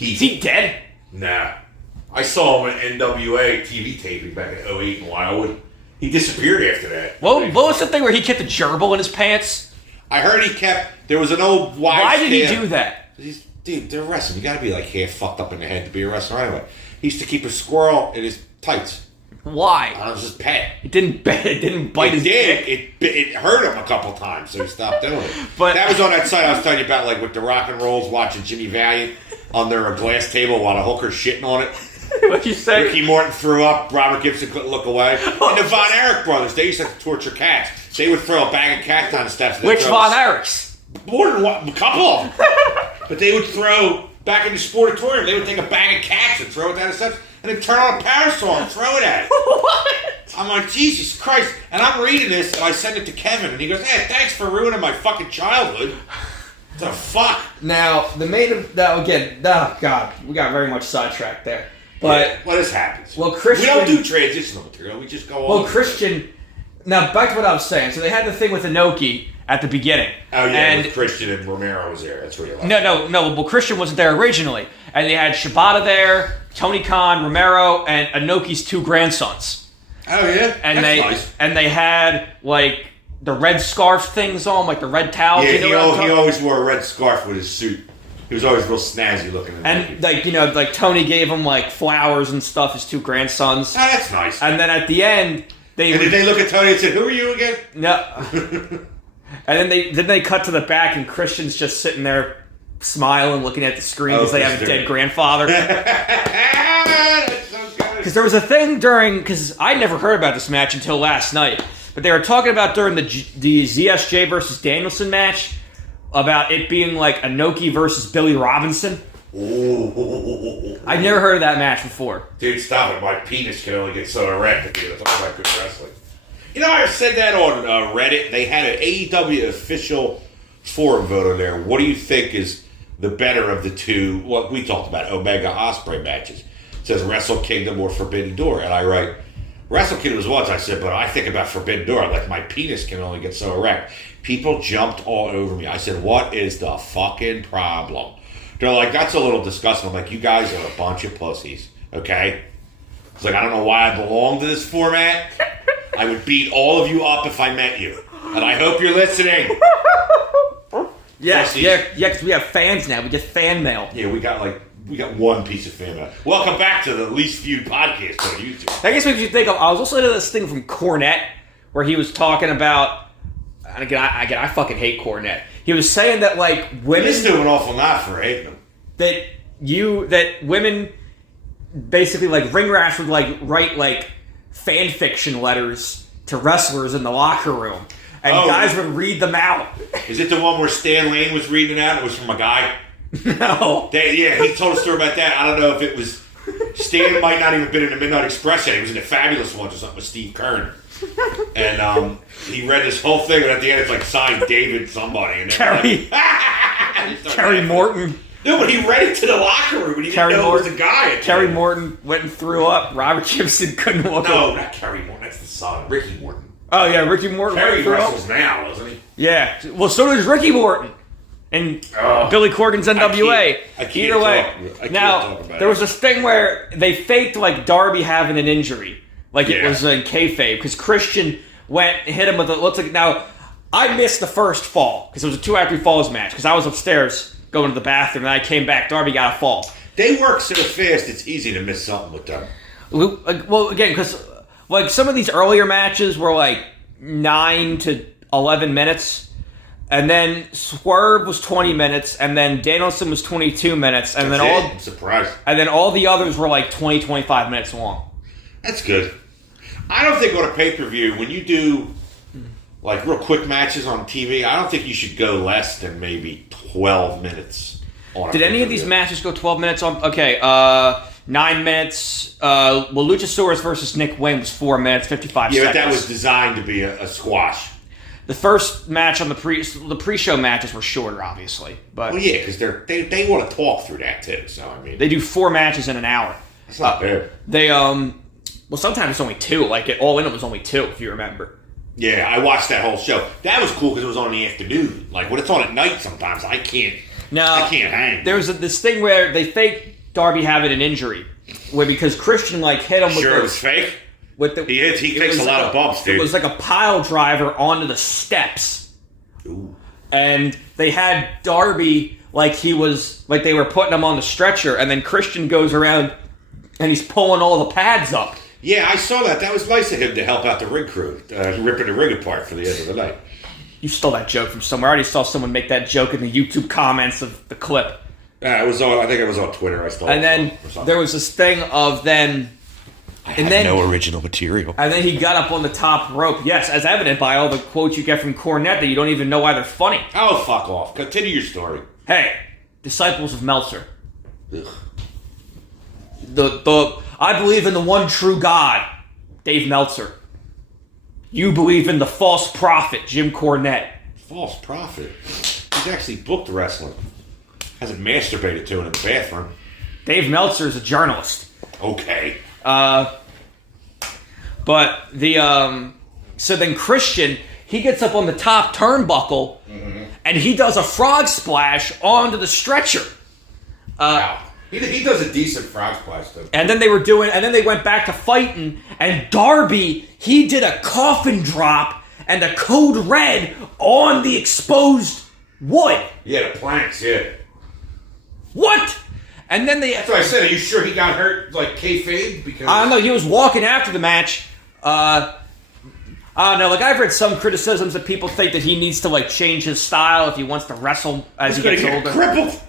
Is he dead? Nah. I saw him at NWA TV taping back in 08 in Wildwood. He disappeared after that. What was the thing where he kept a gerbil in his pants? I heard there was an old wives' Why did he do that? Dude, they're wrestling. You gotta be like half fucked up in the head to be a wrestler anyway. He used to keep a squirrel in his tights. Why? That was his pet. It didn't bite his dick. It hurt him a couple times, so he stopped doing it. But that was on that site I was telling you about, like with the rock and rolls, watching Jimmy Valiant under a glass table while the hooker's shitting on it. What'd you say? Ricky Morton threw up. Robert Gibson couldn't look away. And the Von Erich brothers, they used to have to torture cats. They would throw a bag of cats down the steps. Which Von Erichs? More than one, a couple of them. But they would throw, back in the sportatorium, they would take a bag of cats and throw it down the steps and then turn on a parasol and throw it at it. What? I'm like, Jesus Christ. And I'm reading this and I send it to Kevin and he goes, hey, thanks for ruining my fucking childhood. The fuck? Now, oh God, we got very much sidetracked there. But what this happens? Well, Christian, we don't do transitional material. We just go on. Well, Christian. Now back to what I was saying. So they had the thing with Inoki at the beginning. Oh yeah, and with Christian and Romero was there. That's where you like. No. Well, Christian wasn't there originally, and they had Shibata there, Tony Khan, Romero, and Inoki's two grandsons. Oh yeah, and that's nice. And they had like the red scarf things on, like the red towels. Yeah, he always wore a red scarf with his suit. He was always real snazzy looking. And like Tony gave him like flowers and stuff. His two grandsons. Oh, that's nice. And then at the end, did they look at Tony and say, "Who are you again?" No. And then they cut to the back, and Christian's just sitting there smiling, looking at the screen because they have a dead grandfather. That's so good. Because there was a thing because I never heard about this match until last night, but they were talking about during the ZSJ versus Danielson match. About it being like Inoki versus Billy Robinson. Ooh. I'd never heard of that match before. Dude, stop it. My penis can only get so erect if you're talking about good wrestling. You know, I said that on Reddit. They had an AEW official forum vote on there. What do you think is the better of the two? What we talked about, Omega Ospreay matches. It says Wrestle Kingdom or Forbidden Door. And I write, Wrestle Kingdom was once. I said, but I think about Forbidden Door. Like, my penis can only get so erect. People jumped all over me. I said, what is the fucking problem? They're like, that's a little disgusting. I'm like, you guys are a bunch of pussies, okay? It's like, I don't know why I belong to this format. I would beat all of you up if I met you. And I hope you're listening. Yeah, because we have fans now. We get fan mail. Yeah, we got one piece of fan mail. Welcome back to the least viewed podcast on YouTube. I guess what you think of, I was listening to this thing from Cornette where he was talking about, and again, I fucking hate Cornette. He was saying that like women, He's doing an awful lot for hating him. That women basically like ring rats would like write like fan fiction letters to wrestlers in the locker room, and guys would read them out. Is it the one where Stan Lane was reading it out? It was from a guy. No. He told a story about that. I don't know if it was Stan. Might not even have been in the Midnight Express yet. He was in the Fabulous Ones or something with Steve Kern. And he read this whole thing, and at the end it's like signed David somebody. And Kerry Morton. No, but he read it to the locker room, and he didn't know it was a guy. Kerry Morton went and threw up. Robert Gibson couldn't look up. No, not Kerry Morton. That's the son, Ricky Morton. Oh yeah, Ricky Morton. Kerry wrestles now, doesn't he? Yeah. Well, so does Ricky Morton. And Billy Corgan's NWA. Either way. Now, there was this thing where they faked like Darby having an injury. Like it was in kayfabe, because Christian went and hit him with it. Looks like now I missed the first fall because it was a 2 out of 3 falls match because I was upstairs going to the bathroom and I came back. Darby got a fall. They work so fast; it's easy to miss something with them. Well, again, because like some of these earlier matches were like 9 to 11 minutes, and then Swerve was 20 minutes, and then Danielson was 22 minutes, and I'm surprised. And then all the others were like 20, 25 minutes long. That's good. I don't think on a pay-per-view, when you do like real quick matches on TV, I don't think you should go less than maybe 12 minutes. Did any of these matches go 12 minutes on? Okay, 9 minutes. Well, Luchasaurus versus Nick Wayne was 4 minutes, 55 seconds. Yeah, but that was designed to be a squash. The first match on the pre-show matches were shorter, obviously. But well, yeah, because they want to talk through that too. So I mean, they do 4 matches in an hour. That's not bad. They well, sometimes it's only 2. Like All In, it was only 2, if you remember. Yeah, I watched that whole show. That was cool because it was on the afternoon. Like when it's on at night, sometimes I can't hang. There was this thing where they faked Darby having an injury, where because Christian like hit him with it was fake. He takes a lot of bumps, dude. It was like a pile driver onto the steps. Ooh. And they had Darby like they were putting him on the stretcher, and then Christian goes around and he's pulling all the pads up. Yeah, I saw that. That was nice of him to help out the rig crew, ripping the rig apart for the end of the night. You stole that joke from somewhere. I already saw someone make that joke in the YouTube comments of the clip. I think it was on Twitter. I stole it. And then there was this thing of then... I had no original material. And then he got up on the top rope. Yes, as evident by all the quotes you get from Cornette that you don't even know why they're funny. Oh, fuck off. Continue your story. Hey, disciples of Meltzer. Ugh. I believe in the one true God, Dave Meltzer. You believe in the false prophet, Jim Cornette. False prophet? He's actually booked wrestling. Hasn't masturbated to it in the bathroom. Dave Meltzer is a journalist. Okay. But so then Christian, he gets up on the top turnbuckle, and he does a frog splash onto the stretcher. Wow. He does a decent frog splash, though. And then they went back to fighting, and Darby, he did a coffin drop and a code red on the exposed wood. Yeah, the planks, yeah. What? And then that's what I said. Are you sure he got hurt, like kayfabe? Because I don't know. He was walking after the match. I don't know. Like I've read some criticisms that people think that he needs to like change his style if he wants to wrestle as he gets older. Crippled.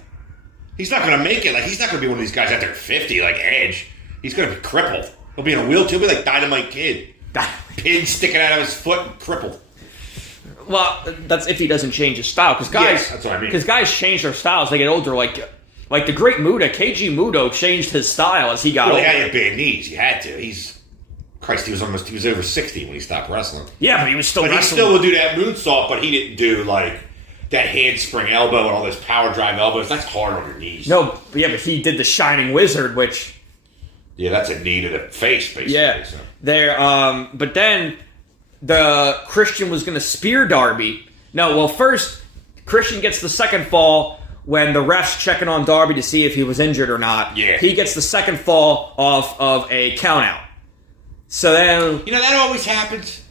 He's not going to make it. Like he's not going to be one of these guys out there at 50, like Edge. He's going to be crippled. He'll be in a wheelchair. He'll be like Dynamite Kid. Pin sticking out of his foot and crippled. Well, that's if he doesn't change his style. Because guys, yes, that's what I mean. Because guys change their styles. They get older. Like the great Muda, KG Mudo changed his style as he got older. He had bad knees. He had to. He was over 60 when he stopped wrestling. Yeah, but he was still wrestling. He still would do that moonsault, but he didn't do like that handspring elbow and all those power drive elbows. That's hard on your knees. No, but he did the Shining Wizard, which... Yeah, that's a knee to the face, basically. Yeah. So. But then the Christian was going to spear Darby. No, well, first, Christian gets the second fall when the ref's checking on Darby to see if he was injured or not. Yeah. He gets the second fall off of a countout. So then... You know, that always happens.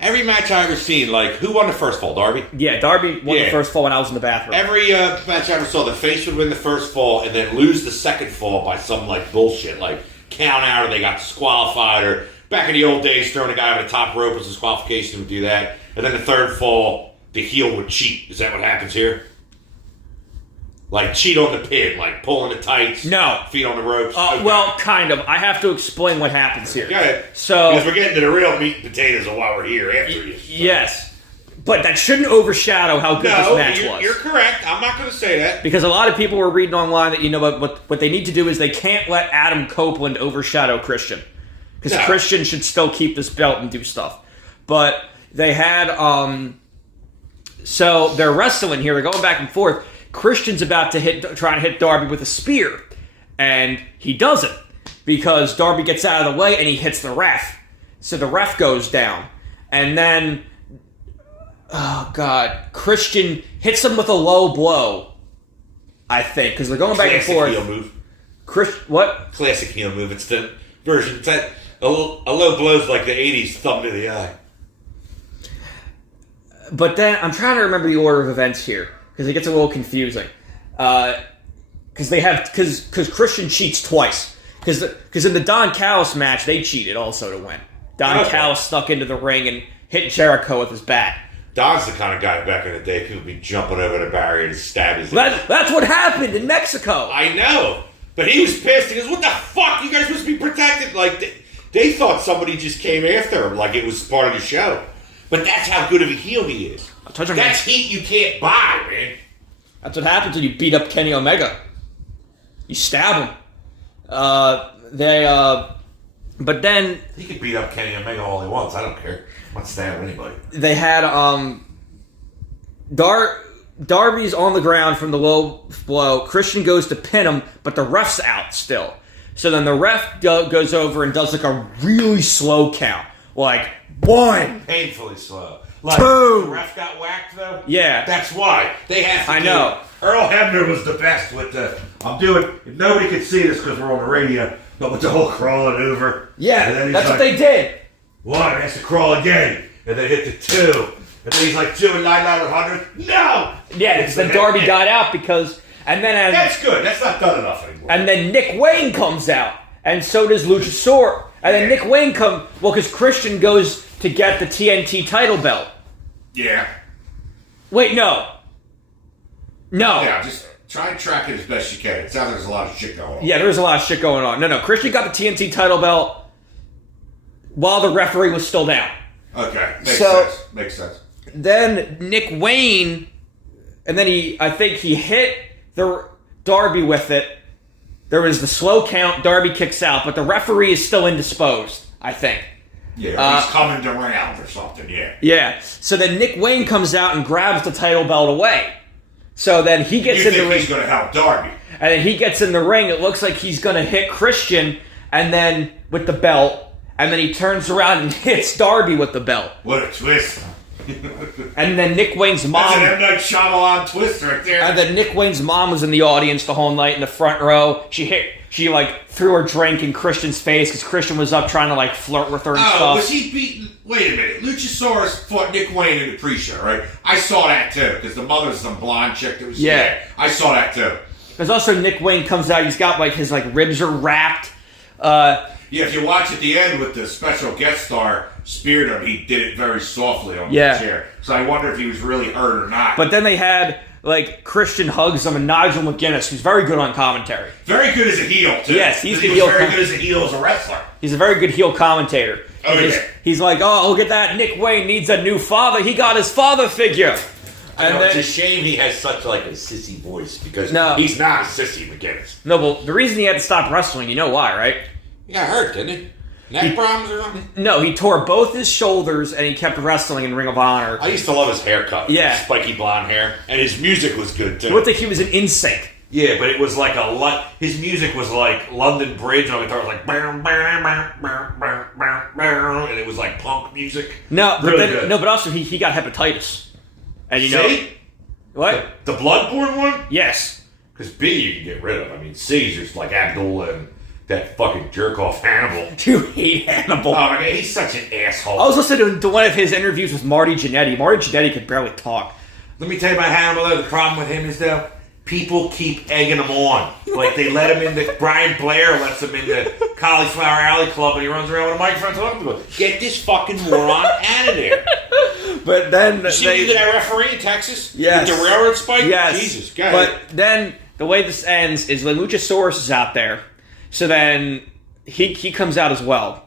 Every match I've ever seen, like, who won the first fall? Darby? Yeah, Darby won the first fall when I was in the bathroom. Every match I ever saw, the face would win the first fall and then lose the second fall by some, like, bullshit. Like, count out or they got disqualified or back in the old days, throwing a guy over the top rope was disqualification, would do that. And then the third fall, the heel would cheat. Is that what happens here? Like, cheat on the pin, like pulling the tights. No. Feet on the ropes. Okay. Well, kind of. I have to explain what happens here. Got it. So, because we're getting to the real meat and potatoes of why we're here after you. So. Yes. But that shouldn't overshadow how good this match was. You're correct. I'm not going to say that. Because a lot of people were reading online that, what they need to do is they can't let Adam Copeland overshadow Christian. Because Christian should still keep this belt and do stuff. But they had, so they're wrestling here. They're going back and forth. Christian's about to try and hit Darby with a spear. And he doesn't. Because Darby gets out of the way and he hits the ref. So the ref goes down. And then, oh God, Christian hits him with a low blow. I think. Because they're going back and forth. Classic heel move. What? Classic heel move. It's the version. It's that a low blow's like the 80s thumb to the eye. But then, I'm trying to remember the order of events here. Because it gets a little confusing. Because Christian cheats twice. Because in the Don Callis match, they cheated also to win. Don Callis snuck into the ring and hit Jericho with his bat. Don's the kind of guy back in the day who would be jumping over the barrier and stab his That's what happened in Mexico. I know. But he was pissed. He goes, what the fuck? You guys supposed to be protected. Like, They thought somebody just came after him like it was part of the show. But that's how good of a heel he is. That's heat you can't buy, man. That's what happens when you beat up Kenny Omega. You stab him. But then He could beat up Kenny Omega all he wants. I don't care. I'm not stabbing anybody. they had Darby's on the ground from the low blow. Christian goes to pin him, but the ref's out still. So then the ref goes over and does like a really slow count. Like, 1. Painfully slow. Like, 2. The ref got whacked, though? Yeah. That's why. They have to I know. Earl Hebner was the best with the... Nobody could see this because we're on the radio, but with the whole crawling over. Yeah, and then that's what they did. 1, has to crawl again. And then hit the 2. And then he's like 2 and 9 out of 100. No! Yeah, then Darby got out because... And then That's good. That's not done enough anymore. And then Nick Wayne comes out. And so does Luchasaurus. And then Nick Wayne because Christian goes to get the TNT title belt. Yeah. Wait, no. Yeah, just try and track it as best you can. It sounds like there's a lot of shit going on. Yeah, there's a lot of shit going on. No, Christian got the TNT title belt while the referee was still down. Okay, makes sense. Then Nick Wayne, and then I think he hit the Darby with it. There was the slow count, Darby kicks out, but the referee is still indisposed, I think. Yeah, he's coming around or something, yeah. Yeah, so then Nick Wayne comes out and grabs the title belt away. So then he gets in the ring. He's going to help Darby. And then he gets in the ring. It looks like he's going to hit Christian and then with the belt. And then he turns around and hits Darby with the belt. What a twist. And then Nick Wayne's mom... That's an M. Night Shyamalan twist right there. And then Nick Wayne's mom was in the audience the whole night in the front row. She like threw her drink in Christian's face because Christian was up trying to like flirt with her and stuff. Was he beating... Wait a minute. Luchasaurus fought Nick Wayne in the pre-show, right? I saw that too because the mother's some blonde chick that was... Yeah. I saw that too. There's also Nick Wayne comes out. He's got like his like ribs are wrapped. Yeah, if you watch at the end with the special guest star speared him, he did it very softly on the chair. So I wonder if he was really hurt or not. But then they had, like, Christian hugs him and Nigel McGuinness, who's very good on commentary. Very good as a heel, too. Yes, he's very good as a heel as a wrestler. He's a very good heel commentator. He's like, oh, look at that. Nick Wayne needs a new father. He got his father figure. And it's a shame he has such like a sissy voice because he's not a sissy, McGuinness. No, well, the reason he had to stop wrestling, you know why, right? He got hurt, didn't he? Neck problems or something? No, he tore both his shoulders and he kept wrestling in Ring of Honor. I used to love his haircut. Yeah. Spiky blonde hair. And his music was good, too. You would think he was an NSYNC. Yeah, but it was like his music was like London Bridge on guitar. It was like and it was like punk music. No, but really good. No, but also he got hepatitis. And you know what? The bloodborne one? Yes. Because B you can get rid of. I mean, C's just like Abdullah and that fucking jerk off Hannibal. You hate Hannibal. Oh my god, he's such an asshole. I was listening to one of his interviews with Marty Jannetty. Marty Jannetty could barely talk. Let me tell you about Hannibal though. The problem with him is though, people keep egging him on. Like they let him into Brian Blair lets him into Cauliflower Alley Club and he runs around with a microphone talking to him. Get this fucking moron out of there. But then you see that referee in Texas? Yes. With the railroad spike? Yes. Jesus, go But ahead. then the way this ends is when Luchasaurus is out there. So then he comes out as well.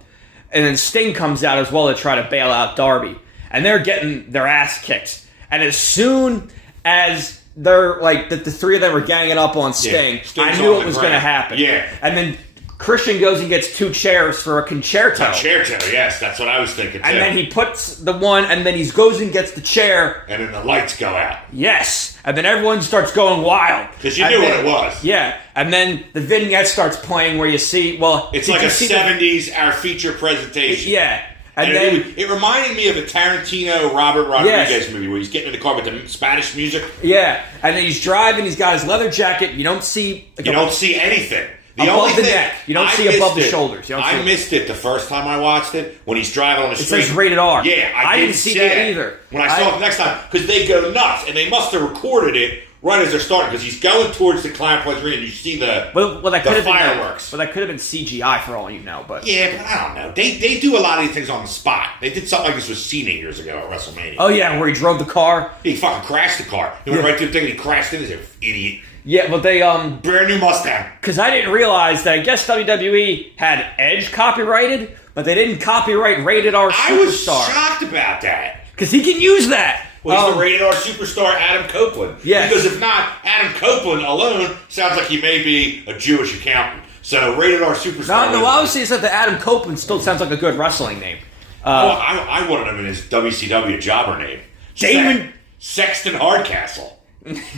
And then Sting comes out as well to try to bail out Darby. And they're getting their ass kicked. And as soon as they're like the three of them are ganging up on Sting, I knew it was going to happen. Yeah. And then Christian goes and gets 2 chairs for a concerto. Concerto, yes, that's what I was thinking too. And then he puts the one, and then he goes and gets the chair. And then the lights go out. Yes. And then everyone starts going wild. Because you knew what it was. Yeah. And then the vignette starts playing where you see, it's like a 70s, our feature presentation. Yeah. And then it reminded me of a Tarantino Robert Rodriguez movie where he's getting in the car with the Spanish music. Yeah. And then he's driving, he's got his leather jacket. You don't see... You don't see anything. Above the neck. You don't see above the shoulders. I missed it the first time I watched it when he's driving on the street. It says rated R. Yeah, I didn't see that either. When I saw it the next time, because they go nuts, and they must have recorded it right as they're starting, because he's going towards the Clown Place Arena, and you see the fireworks. Well, that could have been CGI for all you know, but... Yeah, but I don't know. They do a lot of these things on the spot. They did something like this with Cena years ago at WrestleMania. Oh, yeah, where he drove the car. He fucking crashed the car. He went right through the thing, and he crashed in. He's an idiot. Yeah, but they, brand new Mustang. Because I didn't realize that I guess WWE had Edge copyrighted, but they didn't copyright Rated R Superstar. I was shocked about that. Because he can use that. Well, he's the Rated R Superstar Adam Copeland. Yes. Because if not, Adam Copeland alone sounds like he may be a Jewish accountant. So Rated R Superstar. No, obviously it's that the Adam Copeland still sounds like a good wrestling name. Well, I wanted him in his WCW jobber name. Damon Sexton Hardcastle.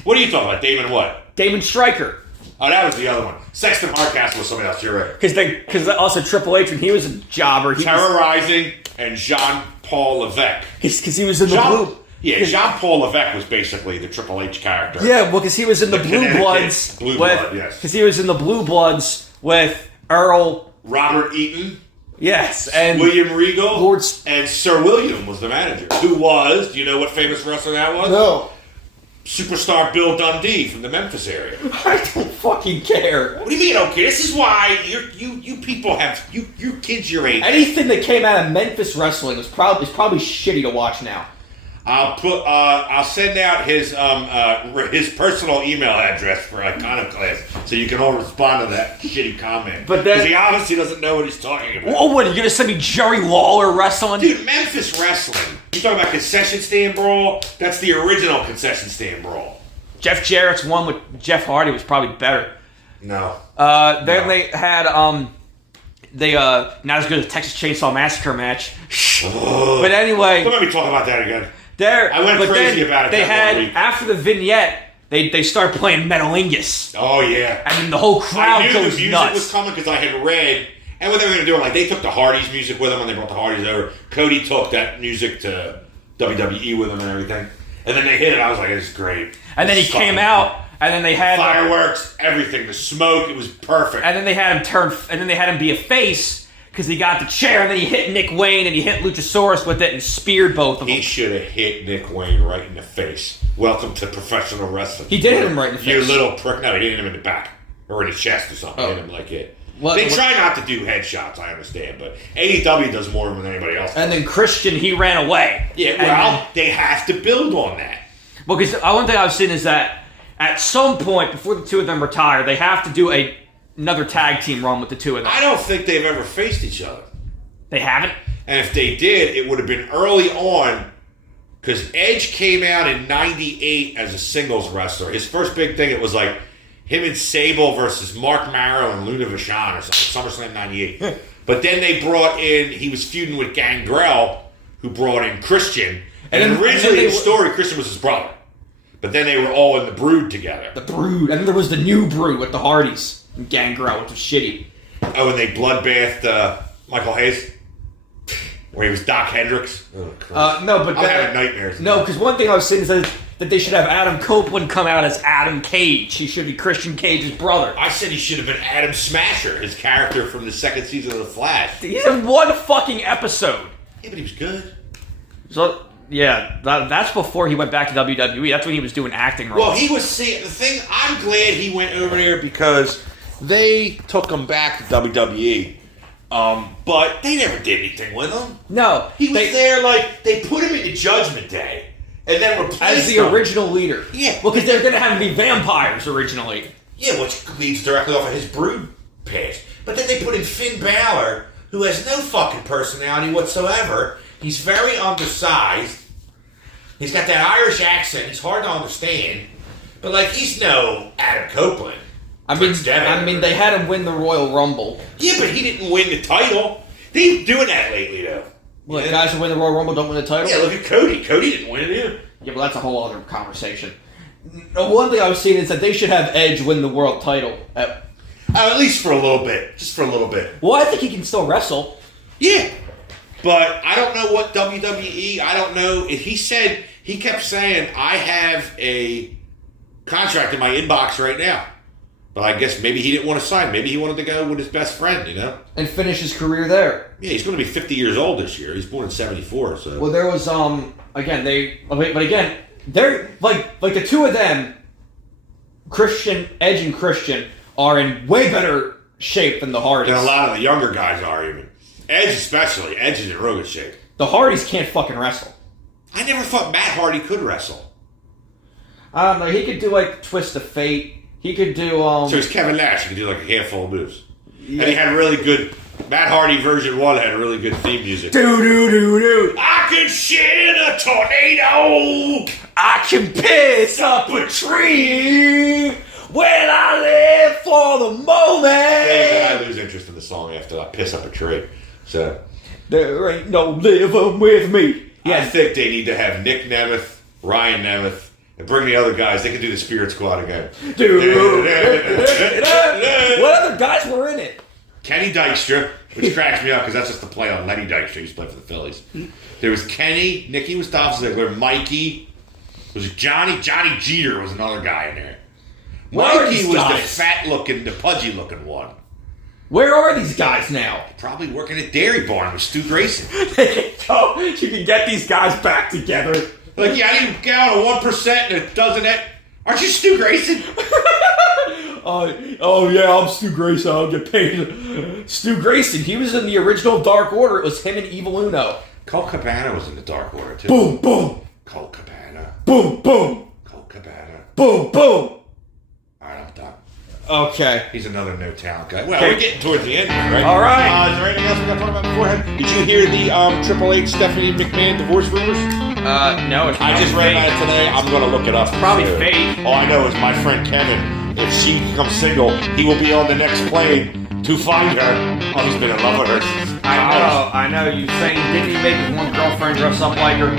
What are you talking about? Damon what? Damon Stryker. Oh, that was the other one. Sexton Hardcastle was somebody else. You're right. Because also Triple H, when he was a jobber, Terrorizing and Jean-Paul Levesque. Because he was in the blue. Yeah, Jean-Paul Levesque was basically the Triple H character. Yeah, well, because he was in the Blue Bloods. Blue Blood, yes. Because he was in the Blue Bloods with Earl. Robert Eaton. Yes, and William Regal. and Sir William was the manager. Who was, do you know what famous wrestler that was? No. Superstar Bill Dundee from the Memphis area. I don't fucking care. What do you mean, okay? This is why you people have, you kids your age. Anything that came out of Memphis wrestling is probably shitty to watch now. I'll send out his personal email address for Iconoclastic so you can all respond to that shitty comment. But because he obviously doesn't know what he's talking about. Oh, what, are you going to send me Jerry Lawler wrestling? Dude, Memphis wrestling. You talking about concession stand brawl? That's the original concession stand brawl. Jeff Jarrett's one with Jeff Hardy was probably better. No. Then they had not as good as Texas Chainsaw Massacre match. But anyway, don't let me talk about that again. I went crazy about it. They had after the vignette, they start playing Metalingus. Oh yeah, and then the whole crowd goes nuts. I knew the music was coming because I had read, and what they were going to do, like they took the Hardys music with them when they brought the Hardys over. Cody took that music to WWE with them and everything, and then they hit it. I was like, "This is great." And then he came out, and then they had fireworks, everything, the smoke. It was perfect. And then they had him turn, and then they had him be a face. Because he got the chair, and then he hit Nick Wayne, and he hit Luchasaurus with it, and speared both of them. He should have hit Nick Wayne right in the face. Welcome to professional wrestling. He did hit him right in the face. You little prick. No, he hit him in the back. Or in the chest or something. Hit him like it. They try not to do headshots, I understand, but AEW does more than anybody else. And then Christian, he ran away. Yeah, well, they have to build on that. Well, because one thing I've seen is that at some point, before the two of them retire, they have to do another tag team run with the two of them. I don't think they've ever faced each other. They haven't? And if they did, it would have been early on, because Edge came out in 98 as a singles wrestler. His first big thing, it was like him and Sable versus Mark Marrow and Luna Vachon or something, SummerSlam 98. But then they brought in, he was feuding with Gangrel, who brought in Christian. And originally in the story, Christian was his brother. But then they were all in the Brood together. The Brood. And then there was the new Brood with the Hardys and Gangrel, which was shitty. Oh, and they bloodbathed Michael Hayes? Where he was Doc Hendricks? Oh, no, but I'm having nightmares. No, because one thing I was saying is that they should have Adam Copeland come out as Adam Cage. He should be Christian Cage's brother. I said he should have been Adam Smasher, his character from the second season of The Flash. He's in one fucking episode. Yeah, but he was good. So, yeah, that's before he went back to WWE. That's when he was doing acting roles. Well, he was seeing... The thing, I'm glad he went over there because they took him back to WWE. But they never did anything with him. No. He was there like, they put him into Judgment Day and then replaced as the original leader. Yeah. Well, because they were going to have him be vampires originally. Yeah, which leads directly off of his Brood past. But then they put in Finn Balor, who has no fucking personality whatsoever. He's very undersized. He's got that Irish accent. He's hard to understand. But, like, he's no Adam Copeland. I mean, they had him win the Royal Rumble. Yeah, but he didn't win the title. They've been doing that lately, though. Well, the guys who win the Royal Rumble don't win the title? Yeah, look at Cody. Cody didn't win it either. Yeah, but that's a whole other conversation. One thing I was seeing is that they should have Edge win the world title. At least for a little bit. Just for a little bit. Well, I think he can still wrestle. Yeah. But I don't know what WWE, I don't know. He kept saying, I have a contract in my inbox right now. But I guess maybe he didn't want to sign. Maybe he wanted to go with his best friend, you know? And finish his career there. Yeah, he's going to be 50 years old this year. He's born in 74, so... Well, there was, they're, like the two of them, Edge and Christian, are in way better shape than the Hardys. And a lot of the younger guys are, even. Edge especially. Edge is in real good shape. The Hardys can't fucking wrestle. I never thought Matt Hardy could wrestle. I don't know. He could do, like, Twist of Fate. He could do, So he's Kevin Nash. He could do, like, a handful of moves. Yeah. And he had really good Matt Hardy version 1 had really good theme music. Do do do do. I can shit a tornado. I can piss up a tree when I live for the moment. I lose interest in the song after I piss up a tree. So there ain't no living with me. I think they need to have Nick Nemeth, Ryan Nemeth, and bring the other guys. They can do the Spirit Squad again. Dude. What other guys were in it? Kenny Dykstra, which cracks me up because that's just the play on Lenny Dykstra. He used to play for the Phillies. There was Kenny, Nicky was Dolph Ziggler, Mikey. There was Johnny Jeter was another guy in there. Mikey was the fat-looking, the pudgy-looking one. Where are these guys now? Probably working at Dairy Barn with Stu Grayson. You can get these guys back together. Like, yeah, I didn't get on a 1% and it doesn't it. Aren't you Stu Grayson? Oh yeah, I'm Stu Grayson. I'll get paid. Stu Grayson, he was in the original Dark Order. It was him and Evil Uno. Colt Cabana was in the Dark Order, too. Boom, boom. Colt Cabana. Boom, boom. Colt Cabana. Boom, boom. Alright, I'm done. Okay. He's another no talent guy. Well, we're getting towards the end here, right? All right. Is there anything else we got to talk about beforehand? Did you hear the Triple H Stephanie McMahon divorce rumors? No. I just read about it today. I'm going to look it up. Probably fake. All I know is my friend Kevin, if she becomes single, he will be on the next plane to find her. Oh, he's been in love with her since college. I know. You saying, didn't he make his one girlfriend dress up like her?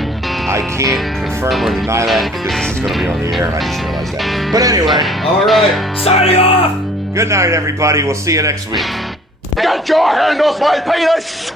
I can't confirm or deny that because this is going to be on the air and I just realized that. But anyway, All right. Signing off. good night, everybody. We'll see you next week. Get your hand off my penis!